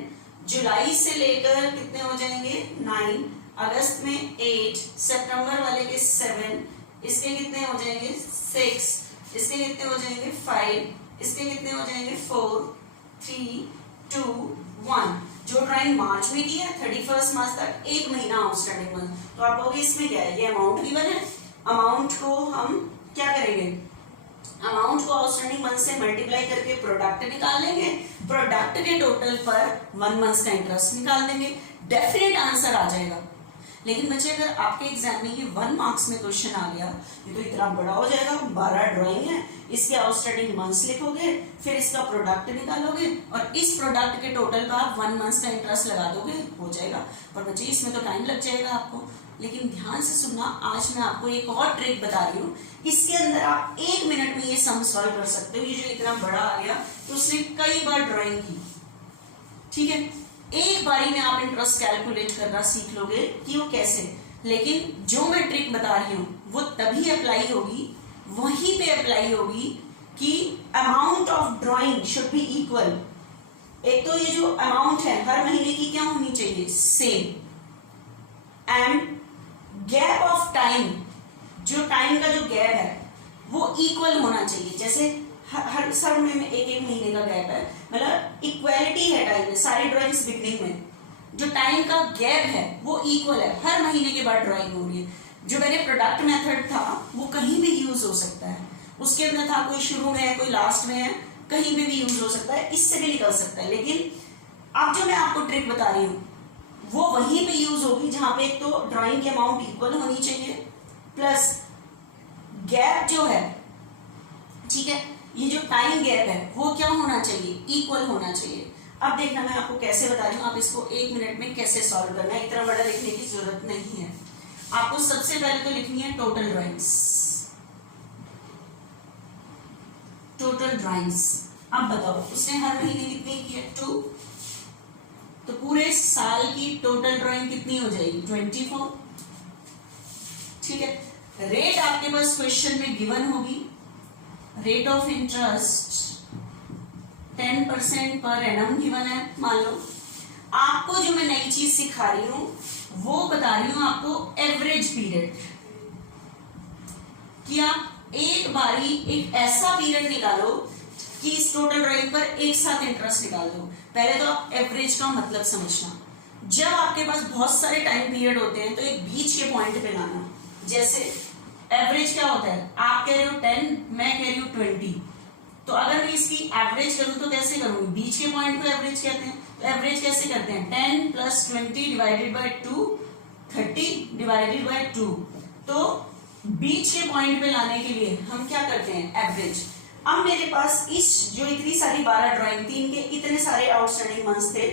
जुलाई से लेकर कितने हो जाएंगे 9, अगस्त में 8, सितंबर वाले के 7, इसके कितने हो जाएंगे 6, इसके कितने हो जाएंगे 5, इसके कितने हो जाएंगे 4, 3, 2, 1। जो ड्राइंग मार्च में की है 31 मार्च तक, एक महीना आउटस्टैंडिंग मंथ, तो आप लोग इसमें क्या है, ये अमाउंट गिवन है, अमाउंट को हम क्या करेंगे, अमाउंट को आउटस्टैंडिंग मंथ से मल्टीप्लाई करके प्रोडक्ट निकाल लेंगे, प्रोडक्ट के टोटल पर 1 मंथ का इंटरेस्ट निकाल देंगे, डेफिनेट आंसर आ जाएगा। लेकिन बच्चे अगर आपके एग्जाम में ये 1 मार्क्स में क्वेश्चन आ गया, ये तो इतना बड़ा हो जाएगा, 12 ड्राइंग है, इसके आउटस्टैंडिंग मंथ्स लिखोगे, फिर इसका प्रोडक्ट निकालोगे, और इस प्रोडक्ट के टोटल का आप 1 मंथ का इंटरेस्ट लगा दोगे, हो जाएगा। पर बच्चे इसमें तो टाइम लग जाएगा आपको। लेकिन ध्यान से सुनना, आज मैं आपको एक और ट्रिक बता रही हूँ, इसके अंदर आप 1 मिनट में ये सम सॉल्व कर सकते हो। ये जो इतना बड़ा आ गया, तो उसने कई बार ड्राइंग की। ठीक है, एक बारी में आप इंटरेस्ट कैलकुलेट करना सीख लोगे कि वो कैसे। लेकिन जो मैं ट्रिक बता रही हूँ वो तभी अप्लाई होगी, वहीं पे अप्लाई होगी कि amount of drawing should be equal. एक तो ये जो अमाउंट है हर महीने की क्या होनी चाहिए, same, and gap of time, जो टाइम का जो गैप है वो इक्वल होना चाहिए। जैसे हर सब में एक महीने का गैप है, मतलब इक्वालिटी है टाइम में, सारी ड्राइंग्स बिगनिंग में जो टाइम का गैप है वो इक्वल है, हर महीने के बाद ड्राइंग हो रही है। जो मेरे प्रोडक्ट मेथड था वो कहीं भी यूज हो सकता है, उसके अंदर था कोई शुरू में है कोई लास्ट में है, कहीं पे भी यूज हो सकता है, इससे भी निकल सकता है। लेकिन अब जो मैं आपको ट्रिक बता रही हूँ वो वहीं पे यूज होगी जहां पे एक तो ड्राइंग की अमाउंट इक्वल होनी चाहिए, प्लस गैप जो है, ठीक है, ये जो टाइम गैप है वो क्या होना चाहिए, इक्वल होना चाहिए। अब देखना मैं आपको कैसे बता रही हूँ, आप इसको 1 मिनट में कैसे सॉल्व करना है, इतना बड़ा लिखने की जरूरत नहीं है। आपको सबसे पहले तो लिखनी है टोटल ड्राइंग्स, टोटल ड्राइंग्स। अब बताओ उसने हर महीने कितनी की है, 2, तो पूरे साल की टोटल ड्राइंग कितनी हो जाएगी, 24, ठीक है। रेट आपके पास क्वेश्चन में गिवन होगी, rate of interest 10% per annum given है। मान लो आपको जो मैं नई चीज सिखा रही हूं वो बता रही हूं आपको एवरेज पीरियड, कि आप एक बारी एक ऐसा पीरियड निकालो कि इस टोटल ड्राइंग पर एक साथ इंटरेस्ट निकाल दो। पहले तो आप एवरेज का मतलब समझना, जब आपके पास बहुत सारे टाइम पीरियड होते हैं तो एक बीच के पॉइंट पे लाना। जैसे एवरेज क्या होता है, आप कह रहे हो 10, मैं कह रही हूँ 20, तो अगर मैं इसकी एवरेज करूं तो कैसे करूंगी, बीच के पॉइंट को एवरेज कहते हैं। तो एवरेज कैसे करते हैं, 10 + 20 डिवाइडेड बाय 2, 30 डिवाइडेड बाय 2। तो बीच के पॉइंट पे लाने के लिए हम क्या करते हैं, एवरेज। अब मेरे पास इस जो इतनी सारी 12 ड्राइंग थी, इनके इतने सारे आउटस्टैंडिंग मंथ्स थे,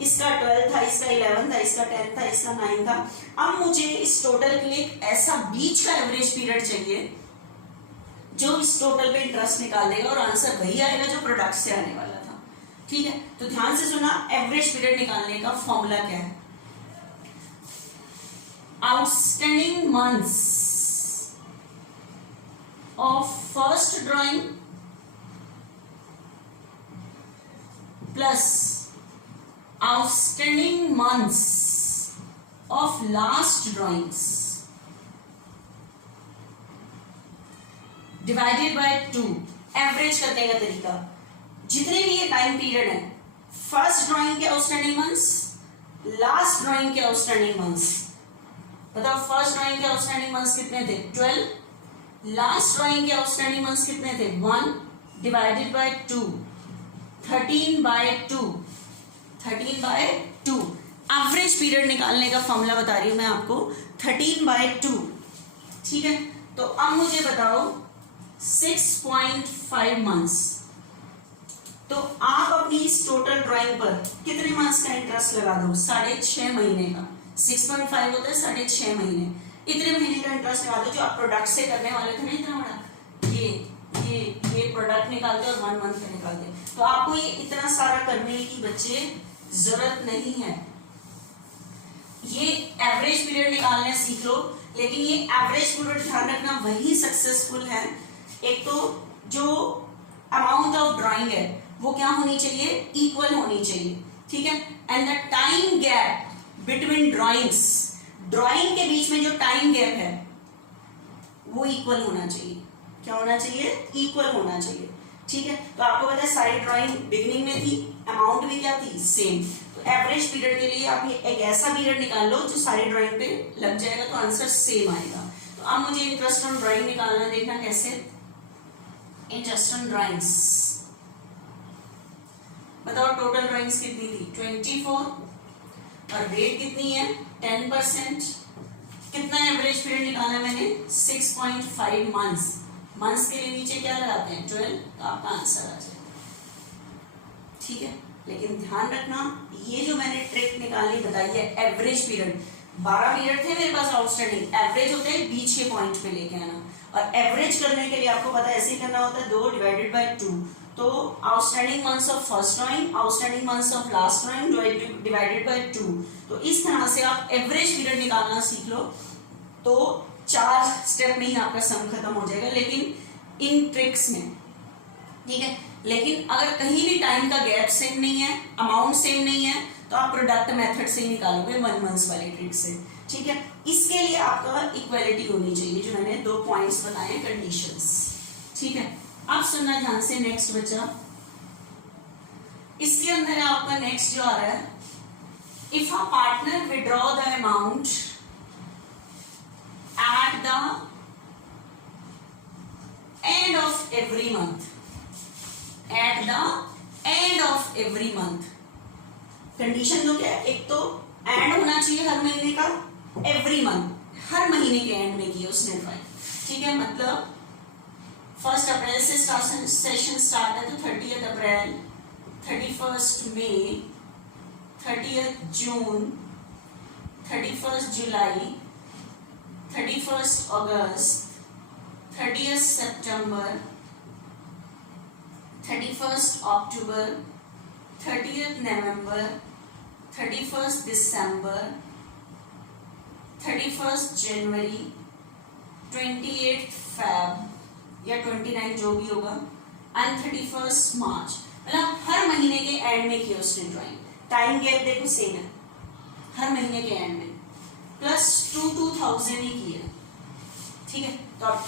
इसका 12 था, इसका 11 था, इसका 10 था, इसका 9 था। अब मुझे इस टोटल के लिए एक ऐसा बीच का एवरेज पीरियड चाहिए जो इस टोटल पे इंटरेस्ट निकाल देगा और आंसर वही आएगा जो प्रोडक्ट से आने वाला था, ठीक है। तो ध्यान से सुना, एवरेज पीरियड निकालने का फॉर्मूला क्या है, outstanding months of first drawing plus outstanding months of last drawings divided by 2। Average करने का तरीका, जितने भी ये टाइम पीरियड है, फर्स्ट ड्राइंग के आउटस्टैंडिंग मंथ्स, लास्ट ड्राइंग के आउटस्टैंडिंग मंथ्स, बताओ फर्स्ट ड्राइंग के आउटस्टैंडिंग मंथ्स कितने थे, 12, लास्ट ड्राइंग के आउटस्टैंडिंग मंथ्स कितने थे, 1 divided by 2, 13 by 2, 13 by 2। Average period निकालने का फॉर्मूला बता रही हूं मैं आपको, 13 बाय 2, ठीक है। तो अब मुझे बताओ 6.5 मंथ्स, तो आप अपनी इस टोटल ड्राइंग पर कितने मंथ्स का इंटरेस्ट लगा दो, 6.5 महीने का। 6.5 होता है 6.5 महीने, इतने महीने का इंटरेस्ट लगा दो जो आप प्रोडक्ट से करने वाले थे ना, इतना बड़ा ये प्रोडक्ट निकालते और 1 मंथ का निकालते। तो आपको ये इतना सारा करने की बच्चे जरूरत नहीं है, ये एवरेज पीरियड निकालने सीख लो। लेकिन ये एवरेज पीरियड ध्यान रखना वही सक्सेसफुल है, एक तो जो अमाउंट ऑफ ड्राइंग है वो क्या होनी चाहिए, इक्वल होनी चाहिए, ठीक है। And the time gap between drawings, drawing के बीच में जो टाइम गैप है वो इक्वल होना चाहिए। क्या होना चाहिए, इक्वल होना चाहिए, ठीक है। तो आपको पता है सारी ड्राइंग बिगिनिंग में थी, अमाउंट भी क्या थी, सेम। तो एवरेज पीरियड के लिए आप ये एक ऐसा पीरियड निकाल लो जो सारी ड्राइंग पे लग जाएगा, तो आंसर सेम आएगा। तो अब मुझे इंटरेस्ट ऑन ड्राइंग निकालना, देखना कैसे, इंटरेस्ट ऑन ड्राइंग्स, बताओ टोटल ड्राइंग्स कितनी थी, 24, और रेट कितनी है, 10%। कितना एवरेज पीरियड निकाला मैंने, 6.5 मंथ्स। मंथ्स के लिए नीचे क्या लगाते हैं, 12, तो आपका आंसर आ जाएगा, ठीक है। लेकिन ध्यान रखना, ये जो मैंने ट्रिक निकालनी बताई है, एवरेज पीरियड, 12 पीरियड थे मेरे पास आउटस्टैंडिंग, एवरेज होते हैं बीच के पॉइंट पे लेके आना। और एवरेज करने के लिए आपको पता है ऐसे ही करना होता है, 2 डिवाइडेड बाय 2। तो outstanding months of first drawing, outstanding months of last drawing divided by 2। तो इस तरह से आप एवरेज पीरियड निकालना सीख लो, तो 4 स्टेप में ही आपका सम खत्म हो जाएगा, लेकिन इन ट्रिक्स में, ठीक है। लेकिन अगर कहीं भी टाइम का गैप सेम नहीं है, अमाउंट सेम नहीं है, तो आप प्रोडक्ट मेथड से ही निकालोगे 1 मंथ्स वाली ट्रिक से, ठीक है। इसके लिए आपका इक्वालिटी होनी चाहिए, जो मैंने 2 पॉइंट्स बताए, कंडीशंस, ठीक है। अब सुनना ध्यान से, नेक्स्ट बच्चा, इसके अंदर आपका नेक्स्ट जो आ रहा है, if a partner withdraw the amount at the end of every month, eight the end of every month. Condition तो क्या है, एक तो एंड होना चाहिए हर महीने का, एवरी मंथ हर महीने के एंड में किया उसने ड्राइंग, ठीक है। मतलब 1 अप्रैल से सेशन स्टार्ट है तो 30 अप्रैल, 31 मई, 30 जून, 31 जुलाई, 31 अगस्त, 30 सितंबर, 31 अक्टूबर, 30 नवंबर, 31 दिसंबर, 31 जनवरी, 28 फेब या 29 जो भी होगा, एंड 31 मार्च। मतलब हर महीने के एंड में किया उसने ड्राइंग। टाइम गैप देखो सेम है, हर महीने के एंड में, प्लस 2000 ही किया, ठीक है। तो अब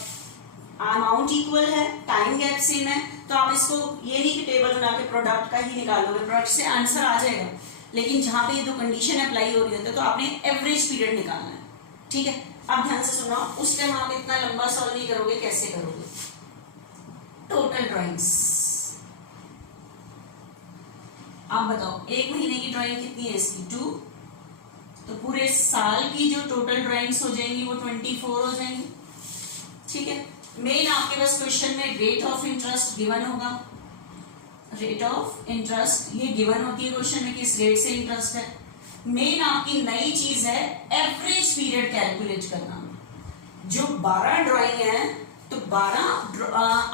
अमाउंट इक्वल है, टाइम गैप सेम है, तो आप इसको ये नहीं कि टेबल बना के प्रोडक्ट का ही निकालोगे, प्रोडक्ट से आंसर आ जाएगा, लेकिन जहां पे ये दो कंडीशन अप्लाई हो रही होती है तो आपने एवरेज पीरियड निकालना है, ठीक है। अब ध्यान से सुनो, उस टाइम आप इतना लंबा सॉल्व नहीं करोगे, कैसे करोगे? टोटल ड्राइंग्स आप बताओ, एक महीने की ड्राइंग कितनी है इसकी? 2, तो पूरे साल की जो टोटल ड्राइंग्स हो जाएंगी वो 24 हो जाएंगी, ठीक है। मेन आपके पास क्वेश्चन में रेट ऑफ इंटरेस्ट गिवन होगा, रेट ऑफ इंटरेस्ट ये गिवन होती है क्वेश्चन में, किस रेट से इंटरेस्ट है। मेन आपकी नई चीज है एवरेज पीरियड कैलकुलेट करना। जो 12 ड्राइंग है तो 12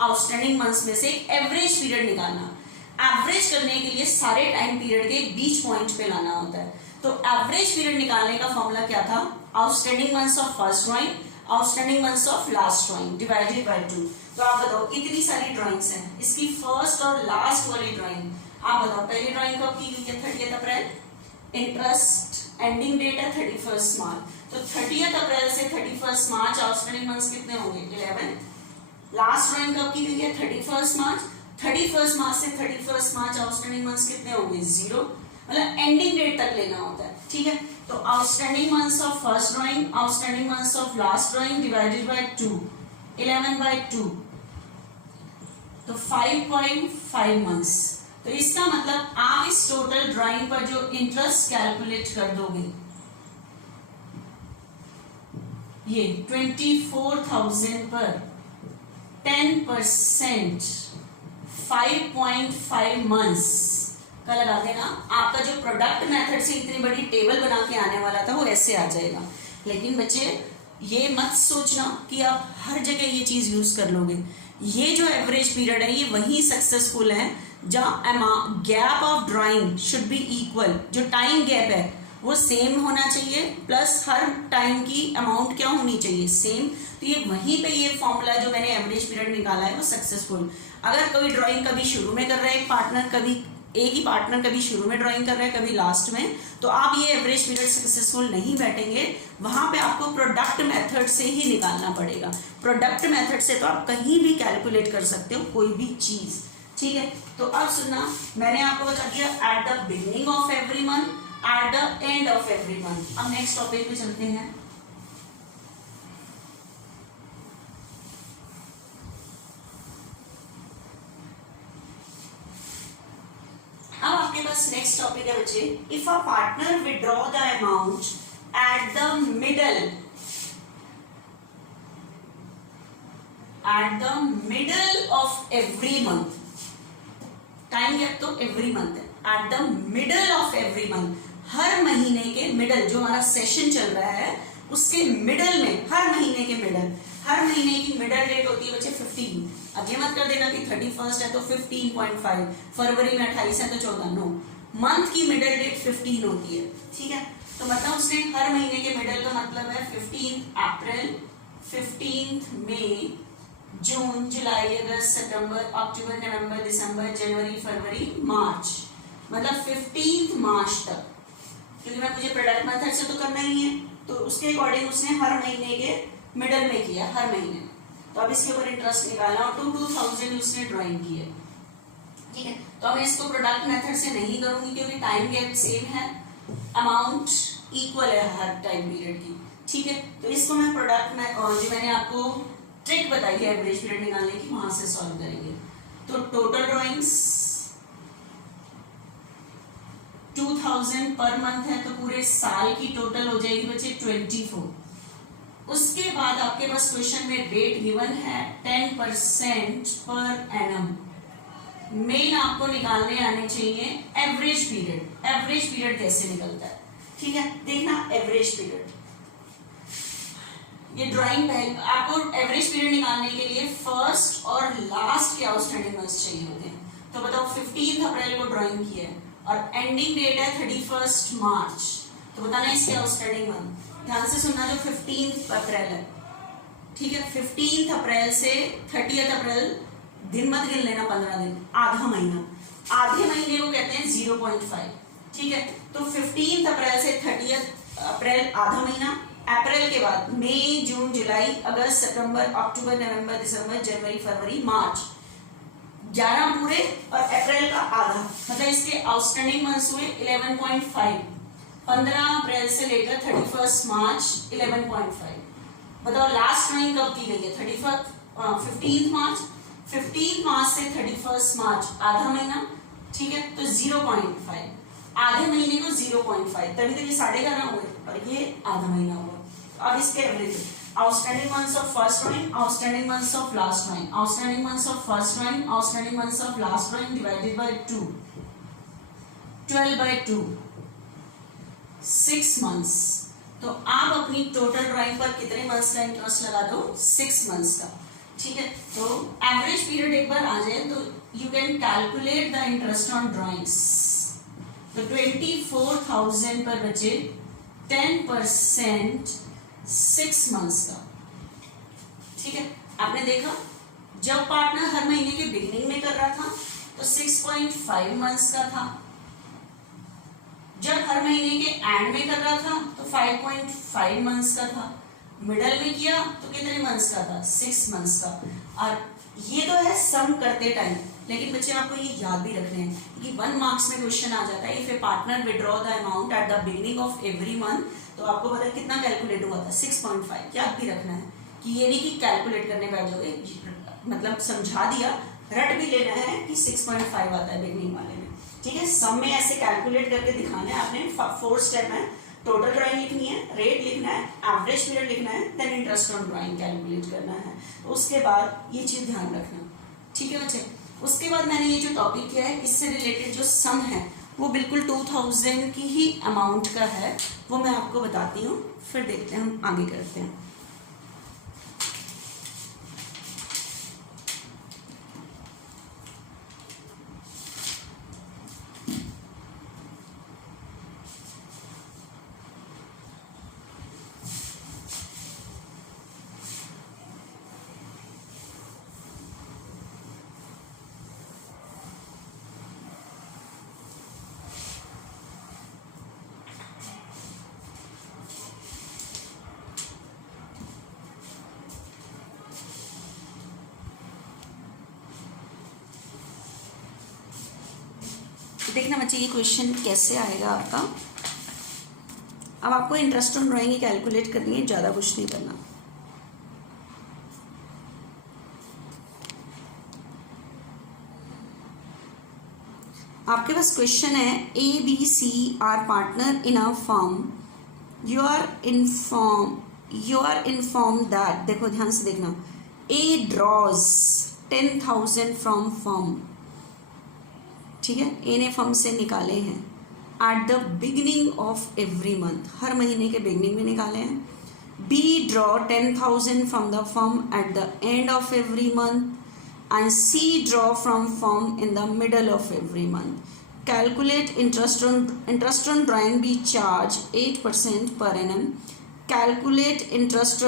आउटस्टैंडिंग मंथ्स में से एवरेज पीरियड निकालना। एवरेज करने के लिए सारे टाइम पीरियड के बीच पॉइंट पे लाना होता है। तो एवरेज पीरियड निकालने का फॉर्मूला क्या था? Outstanding months of first drawing, outstanding months of last drawing divided by 2। तो आप बताओ, इतनी सारी ड्राइंग्स हैं, इसकी फर्स्ट और लास्ट वाली ड्राइंग आप बताओ, पहली ड्राइंग कब की गई है? 30 अप्रैल, इंटरेस्ट एंडिंग डेट है 31 मार्च, तो 30 अप्रैल से 31 मार्च आउटस्टैंडिंग मंथ्स कितने होंगे? 11। लास्ट ड्राइंग कब की गई है? 31 मार्च, 31 मार्च से 31 मार्च आउटस्टैंडिंग मंथ्स कितने होंगे? 0। मतलब एंडिंग डेट तक लेना होता है, ठीक है। तो outstanding months of first drawing, outstanding months of last drawing divided by 2, 11 by 2, तो 5.5 मंथ्स। तो इसका मतलब आप इस टोटल ड्राइंग पर जो इंटरेस्ट कैलकुलेट कर दोगे, ये 24,000 पर 10% 5.5 मंथ्स का लगा देना। आपका जो प्रोडक्ट मेथड से इतनी बड़ी टेबल बना के आने वाला था वो ऐसे आ जाएगा। लेकिन बच्चे ये मत सोचना कि आप हर जगह ये चीज यूज कर लोगे। ये जो एवरेज पीरियड है ये वही सक्सेसफुल है जहाँ gap of drawing should be equal. जो टाइम गैप है वो सेम होना चाहिए, प्लस हर टाइम की अमाउंट क्या होनी चाहिए? सेम। तो ये वहीं पे ये फॉर्मूला जो मैंने एवरेज पीरियड निकाला है वो सक्सेसफुल। अगर कोई ड्राइंग कभी शुरू में कर रहा है पार्टनर, कभी एक ही पार्टनर कभी शुरू में ड्राइंग कर रहा है, कभी लास्ट में, तो आप ये एवरेज पीरियड सक्सेसफुल नहीं बैठेंगे। वहां पे आपको प्रोडक्ट मेथड से ही निकालना पड़ेगा। प्रोडक्ट मेथड से तो आप कहीं भी कैलकुलेट कर सकते हो कोई भी चीज, ठीक है। तो अब सुनना, मैंने आपको बता दिया eight the beginning of every month, eight the end of every month. अब नेक्स्ट टॉपिक पे चलते हैं। अब आपके पास नेक्स्ट टॉपिक है बच्चे, if a partner withdraw the amount at the middle of every month. Time gap तो एवरी मंथ है, at the middle of every month, हर महीने के मिडल, जो हमारा सेशन चल रहा है उसके मिडल में, हर महीने के मिडल, हर महीने की मिडल डेट होती है बच्चे 15। अब ये मत कर देना कि 31 है तो 15.5, फरवरी में 28 है तो 14, नो, मंथ की मिडल डेट 15 होती है, ठीक है। तो मतलब उसने हर महीने के मिडल का मतलब है 15 अप्रैल, 15 मई, जून, जुलाई, अगस्त, सितंबर, अक्टूबर, नवंबर, दिसंबर, जनवरी, फरवरी, मार्च, मतलब 15 मार्च तक। क्योंकि मैं मुझे प्रोडक्ट मेथड से तो करना ही है, तो उसके अकॉर्डिंग उसने हर महीने के मिडल में किया, हर महीने। तो अब इसके ऊपर इंटरेस्ट निकालना और 2000 उसने ड्राइंग की है, ठीक है। तो मैं इसको प्रोडक्ट मेथड से नहीं करूंगी क्योंकि टाइम गैप सेम है, अमाउंट इक्वल है हर टाइम पीरियड की, ठीक है। तो इसको मैं प्रोडक्ट में, जो मैंने आपको ट्रिक बताई है एवरेज पीरियड निकालने की, वहां से सॉल्व करेंगे। तो टोटल ड्राइंग्स 2000 पर मंथ है, तो पूरे साल की टोटल हो जाएगी बच्चे 24। उसके बाद आपके पास क्वेश्चन में रेट गिवन है 10% पर एनम। मेन आपको निकालने आने चाहिए एवरेज पीरियड। एवरेज पीरियड कैसे निकलता है, ठीक है, देखना एवरेज पीरियड। ये ड्राइंग आपको एवरेज पीरियड निकालने के लिए फर्स्ट और लास्ट के आउटस्टैंडिंग मंथ्स चाहिए होते हैं। तो बताओ 15 अप्रैल को ड्राइंग की है और एंडिंग डेट है 31 मार्च, तो बताना इसके आउटस्टैंडिंग मंथ। ध्यान से सुनना, जो 15 अप्रैल है, ठीक है, 15 अप्रैल से 30 अप्रैल दिन मत गिन लेना, 15 दिन, आधा महीना। आधे महीने को कहते हैं 0.5, ठीक है। तो 15 अप्रैल से 30 अप्रैल आधा महीना। अप्रैल के बाद मई, जून, जुलाई, अगस्त, सितंबर, अक्टूबर, नवंबर, दिसंबर, जनवरी, फरवरी, मार्च, 11 पूरे और अप्रैल का आधा, मतलब इसके आउटस्टैंडिंग मंथ्स हुए 11.5। 15 अप्रैल से लेकर 31 मार्च 11.5। बताओ लास्ट ड्राइंग कब की गई है, 15 मार्च। 15 मार्च से 31 मार्च आधा महीना, ठीक है, तो 0.5। आधे महीने को 0.5, तभी तो ये 11.5 हुए और ये आधा महीना हुआ। अब इसके average outstanding months of first drawing, outstanding months of last drawing, outstanding months of first drawing, outstanding months of last drawing divided by 2, 12/2, 6 months. तो आप अपनी टोटल ड्राइंग पर कितने मंथ्स का इंटरेस्ट लगा दो, 6 मंथ्स का, ठीक है। तो एवरेज पीरियड एक बार आ जाए तो you can calculate the interest on drawings. तो 24,000 पर बचे 10% 6 मंथ्स का, ठीक है। आपने देखा जब पार्टनर हर महीने के बिगिनिंग में कर रहा था तो 6.5 मंथ्स का था, जब हर महीने के एंड में कर रहा था तो 5.5 मंथ्स का था, मिडल में किया तो कितने मंथ्स का था, 6 मंथ्स का। और ये तो है सम करते टाइम, लेकिन बच्चे आपको ये याद भी रखने हैं कि 1 मार्क्स में क्वेश्चन आ जाता है, if A partner withdraw the amount at the beginning of every month, तो आपको पता है कितना कैलकुलेट हुआ था, 6.5। याद भी रखना है कि ये नहीं कि कैलकुलेट करने बैठ जाओगे, मतलब समझा दिया, रट भी लेना है कि 6.5 आता है बिगिनिंग वाले में, ठीक है। सम में ऐसे कैलकुलेट करके दिखाना है आपने। 4 स्टेप है, टोटल ड्राइंग लिखनी है, रेट लिखना है, एवरेज पीरियड लिखना है, then interest on drawing calculate करना है। तो उसके बाद ये चीज ध्यान रखना, ठीक है बच्चे। उसके बाद मैंने ये जो टॉपिक किया है, इससे रिलेटेड जो सम है वो बिल्कुल 2000 की ही अमाउंट का है, वो मैं आपको बताती हूँ, फिर देखते हैं हम आगे करते हैं। देखना बच्चे ये क्वेश्चन कैसे आएगा आपका। अब आपको इंटरेस्ट ऑन ड्राइंग कैलकुलेट करनी है, ज़्यादा कुछ नहीं करना। आपके पास क्वेश्चन है, ABC are partner in a firm, you are inform that, देखो ध्यान से देखना, A ड्रॉज 10,000 फ्रॉम फर्म, ठीक है, ए ने फर्म से निकाले हैं at the beginning of every month, हर महीने के बिगिनिंग में निकाले हैं। B draw 10,000 from the firm at the end of every month and C draw from firm in the middle of every month. Calculate interest on drawing B charge 8% per annum. Calculate interest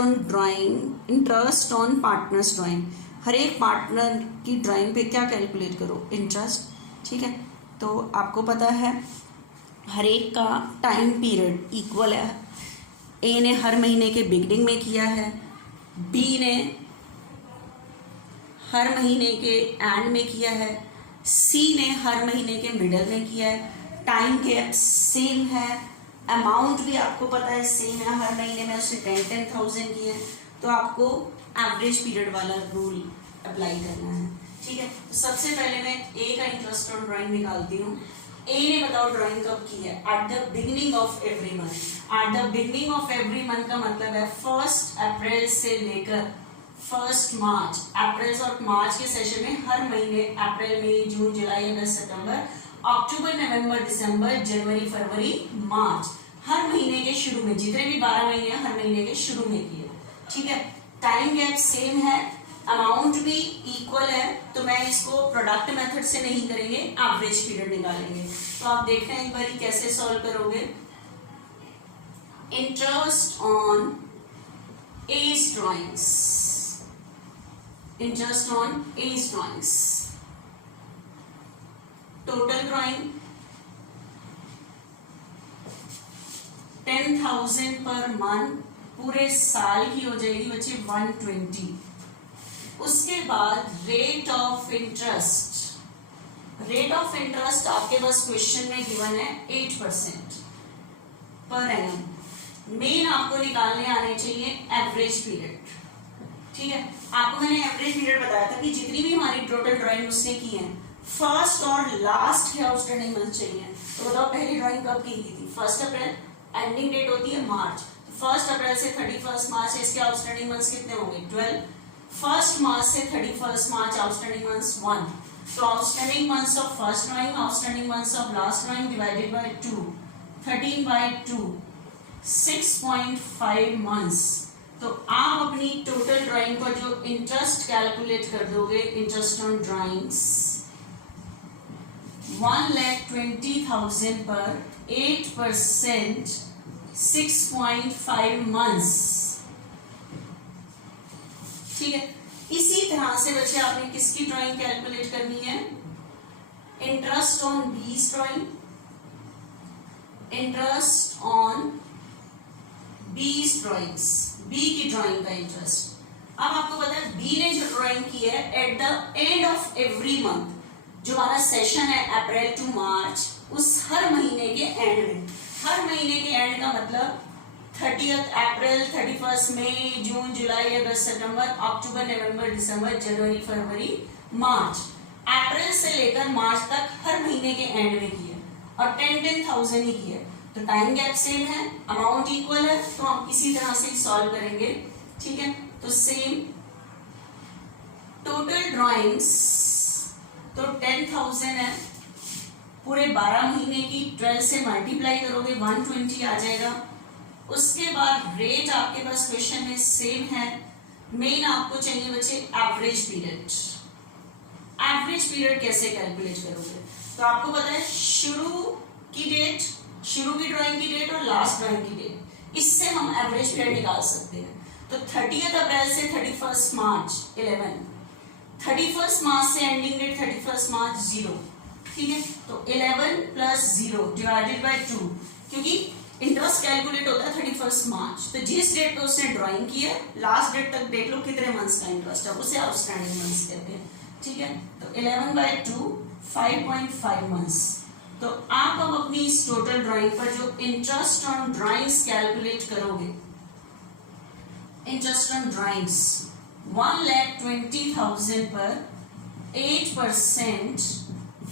on partners drawing, हर एक partner की drawing पे क्या calculate करो, interest, ठीक है। तो आपको पता है हर एक का टाइम पीरियड इक्वल है। ए ने हर महीने के बिगिनिंग में किया है, बी ने हर महीने के एंड में किया है, सी ने हर महीने के मिडल में किया है। टाइम गैप सेम है, अमाउंट भी आपको पता है सेम है, हर महीने में उसने 10,000 किए हैं। तो आपको एवरेज पीरियड वाला रूल अप्लाई करना है। ठीक है, तो सबसे पहले मैं ए का इंटरेस्ट ऑन ड्राइंग निकालती हूँ। ए ने बताओ ड्राइंग कब की है? At the beginning of every month. Eight the beginning of every month का मतलब है 1 अप्रैल से लेकर 1 मार्च। अप्रैल और मार्च के सेशन में हर महीने अप्रैल, मई, जून, जुलाई, अगस्त, सितंबर, अक्टूबर, नवंबर, दिसंबर, जनवरी, फरवरी, मार्च, हर महीने के शुरू में, जितने भी 12 महीने हर महीने के शुरू में किए। ठीक है, टाइम गैप सेम है, अमाउंट भी इक्वल है, तो मैं इसको प्रोडक्ट मेथड से नहीं करेंगे, एवरेज पीरियड निकालेंगे। तो आप देखते हैं एक बार कैसे सॉल्व करोगे। Interest on age drawings, interest on age drawings, total drawing 10,000 per month, पूरे साल की हो जाएगी बच्चे 120। उसके बाद rate of interest, rate of interest आपके पास क्वेश्चन में गिवन है 8% पर एनम। मेन आपको निकालने आने चाहिए एवरेज पीरियड। ठीक है, आपको मैंने एवरेज पीरियड बताया था कि जितनी भी हमारी टोटल ड्राइंग उसने की है, फर्स्ट और लास्ट के आउटस्टैंडिंग मंथ चाहिए। तो बताओ पहली ड्राइंग कब की थी? 1 अप्रैल, एंडिंग डेट होती है मार्च। 1 अप्रैल से 31 मार्च, इसके आउटस्टैंडिंग मंथ्स कितने होंगे? 12। 1 मार्च से 31 मार्च आउटस्टैंडिंग मंथ्स 1। तो outstanding months of first drawing, outstanding months of last drawing divided by 2, 13/2, 6.5 months. तो आप अपनी टोटल ड्राइंग पर जो इंटरेस्ट कैलकुलेट कर दोगे, इंटरेस्ट ऑन ड्राइंग्स 1,20,000 पर 8%, 6.5 मंथ्स। ठीक है, इसी तरह से बच्चे आपने किसकी ड्राइंग कैलकुलेट करनी है? इंटरेस्ट ऑन बीस ड्राइंग, इंटरेस्ट ऑन बीस ड्राइंग्स, बी की ड्राइंग का इंटरेस्ट। अब आपको पता है बी ने जो ड्राइंग की है at the end of every month, जो हमारा सेशन है अप्रैल टू मार्च, उस हर महीने के एंड में, हर महीने के एंड का मतलब 30 अप्रैल, 31 मई, जून, जुलाई, अगस्त, सितंबर, अक्टूबर, नवंबर, दिसंबर, जनवरी, फरवरी, मार्च, अप्रैल से लेकर मार्च तक हर महीने के एंड में किए और 10,000 ही किए। तो टाइम गैप सेम है, अमाउंट इक्वल है, तो हम इसी तरह से सॉल्व करेंगे। ठीक है, तो सेम टोटल ड्राइंग्स तो 10,000 है, पूरे 12 महीने की 12 से मल्टीप्लाई करोगे 120 आ जाएगा। उसके बाद रेट आपके पास क्वेश्चन में सेम है। मेन आपको चाहिए बच्चे एवरेज पीरियड। एवरेज पीरियड कैसे कैलकुलेट करोगे? तो आपको पता है शुरू की डेट, शुरू की ड्राइंग की डेट और लास्ट ड्राइंग की डेट, इससे हम एवरेज पीरियड निकाल सकते हैं। तो 30 अप्रैल से 31 मार्च 11, 31 मार्च से एंडिंग डेट 31 मार्च 0। ठीक है, तो 11 प्लस 0 डिवाइडेड बाय 2, क्योंकि इंटरेस्ट कैलकुलेट होता है 31 मार्च, तो जिस डेट पे उसने ड्राइंग की है लास्ट डेट तक देख लो कितने मंथ्स का इंटरेस्ट है, उसे आउटस्टैंडिंग मंथ्स कहते हैं। ठीक है, तो 11/2 5.5 मंथ्स। तो आप अब अपनी इस टोटल ड्राइंग पर जो इंटरेस्ट ऑन ड्राइंग्स कैलकुलेट करोगे, इंटरेस्ट ऑन ड्राइंग्स 1,20,000 पर 8%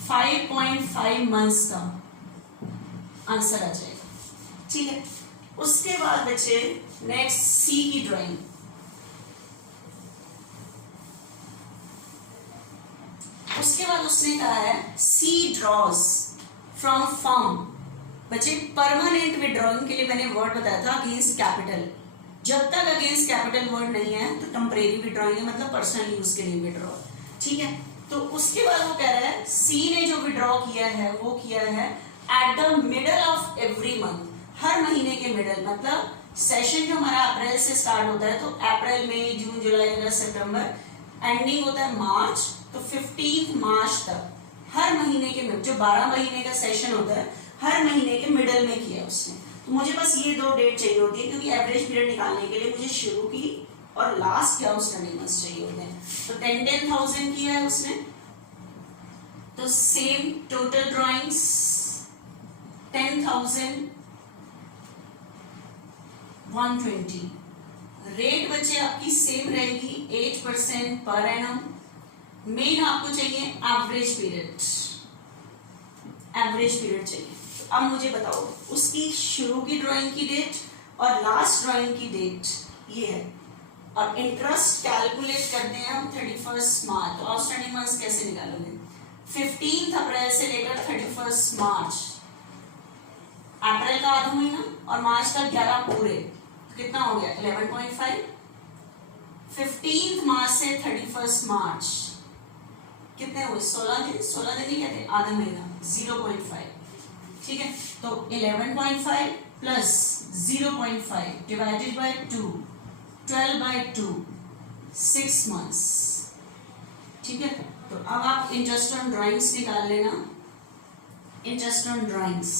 5.5 मंथ्स का आंसर आ जाएगा। ठीक है, उसके बाद बचे नेक्स्ट सी की ड्राइंग। उसके बाद उसने कहा है सी ड्रॉज फ्रॉम फर्म। बच्चे परमानेंट विड्रॉइंग के लिए मैंने वर्ड बताया था अगेंस्ट कैपिटल। जब तक अगेंस्ट कैपिटल वर्ड नहीं है तो टेम्परेरी विड्रॉइंग है, मतलब पर्सनल यूज के लिए विड्रॉ। ठीक है, तो उसके बाद वो कह रहा है सी ने जो विड्रॉ किया है वो किया है at the middle of every month, हर महीने के मिडल, मतलब सेशन जो हमारा अप्रैल से स्टार्ट होता है तो अप्रैल, मई, जून, जुलाई, अगस्त, सितंबर, एंडिंग होता है मार्च, तो 15 मार्च तक हर महीने के जो 12 महीने का सेशन होता है हर महीने के मिडल में किया उसने। तो मुझे बस ये 2 डेट चाहिए होती है, क्योंकि एवरेज पीरियड निकालने के लिए मुझे शुरू की और लास्ट के आउटस्टैंडिंग मंथ्स चाहिए होते हैं। तो 10,000 किया है उसने, तो सेम टोटल ड्राइंग्स 10,000 120। रेट बच्चे आपकी सेम रहेगी 8% पर एनम। मेन आपको चाहिए एवरेज पीरियड, एवरेज पीरियड चाहिए। तो अब मुझे बताओ उसकी शुरू की ड्राइंग की डेट और लास्ट ड्राइंग की डेट ये है, और इंटरेस्ट कैलकुलेट करते हैं हम 31 मार्च। तो आउटस्टैंडिंग मंथ्स कैसे निकालोगे? 15 अप्रैल से लेकर 31 मार्च, अप्रैल का आधा महीना और मार्च का 11 पूरे, तो कितना हो गया 11.5। 15 मार्च से 31 मार्च कितने हुए 16 दिन, 16 दिन ही कहते हैं आधा महीना, 0.5। ठीक है, तो 11.5 प्लस 0.5 डिवाइडेड बाय 2, 12/2, 6 मंथ्स। ठीक है, तो अब आप इंटरेस्ट ऑन ड्राइंग्स निकाल लेना। इंटरेस्ट ऑन ड्राइंग्स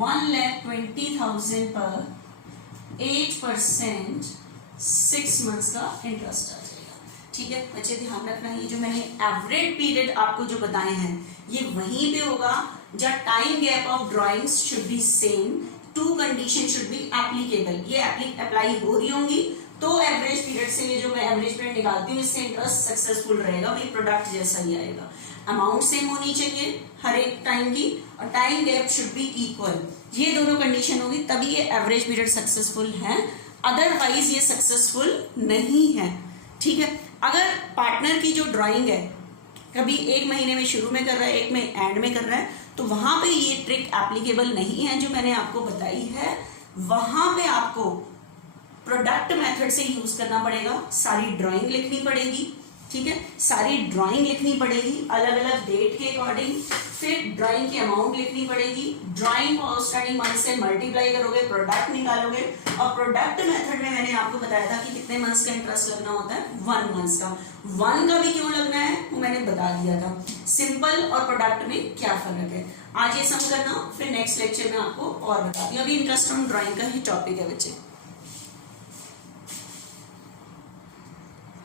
1,20,000 पर 8% 6 मंथ्स का इंटरेस्ट आ जाएगा। ठीक है बच्चे, ध्यान रखना ये जो मैंने एवरेज पीरियड आपको जो बताए हैं ये वहीं पे होगा जब time gap of drawings should be same, two condition should be applicable. ये अप्लाई हो रही होंगी तो एवरेज पीरियड से ये जो मैं एवरेज पीरियड निकालती हूँ इससे इंटरेस्ट सक्सेसफुल रहेगा, वही प्रोडक्ट जैसा ही आएगा। अमाउंट सेम होनी चाहिए हर एक टाइम की और time gap should be equal. ये दोनों कंडीशन होगी तभी ये एवरेज पीरियड सक्सेसफुल है, अदरवाइज ये सक्सेसफुल नहीं है। ठीक है, अगर पार्टनर की जो ड्राइंग है कभी एक महीने में शुरू में कर रहा है, एक में एंड में कर रहा है, तो वहां पे ये ट्रिक एप्लीकेबल नहीं है जो मैंने आपको बताई है। वहां पे आपको प्रोडक्ट मेथड से यूज करना पड़ेगा, सारी ड्राइंग लिखनी पड़ेगी। ठीक है, सारी ड्राइंग लिखनी पड़ेगी अलग अलग डेट के अकॉर्डिंग, फिर ड्राइंग की अमाउंट लिखनी पड़ेगी, ड्राइंग को आउटस्टैंडिंग मंथ से मल्टीप्लाई करोगे, प्रोडक्ट निकालोगे, और प्रोडक्ट मेथड में मैंने आपको बताया था कि कितने मंथ्स का इंटरेस्ट लगना होता है, 1 मंथ का। 1 का भी क्यों लगना है वो मैंने बता दिया था, सिंपल और प्रोडक्ट में क्या फर्क है। आज ये सम करना, फिर नेक्स्ट लेक्चर में आपको और बता दिया। अभी इंटरेस्ट ऑन ड्राइंग का ही टॉपिक है बच्चे।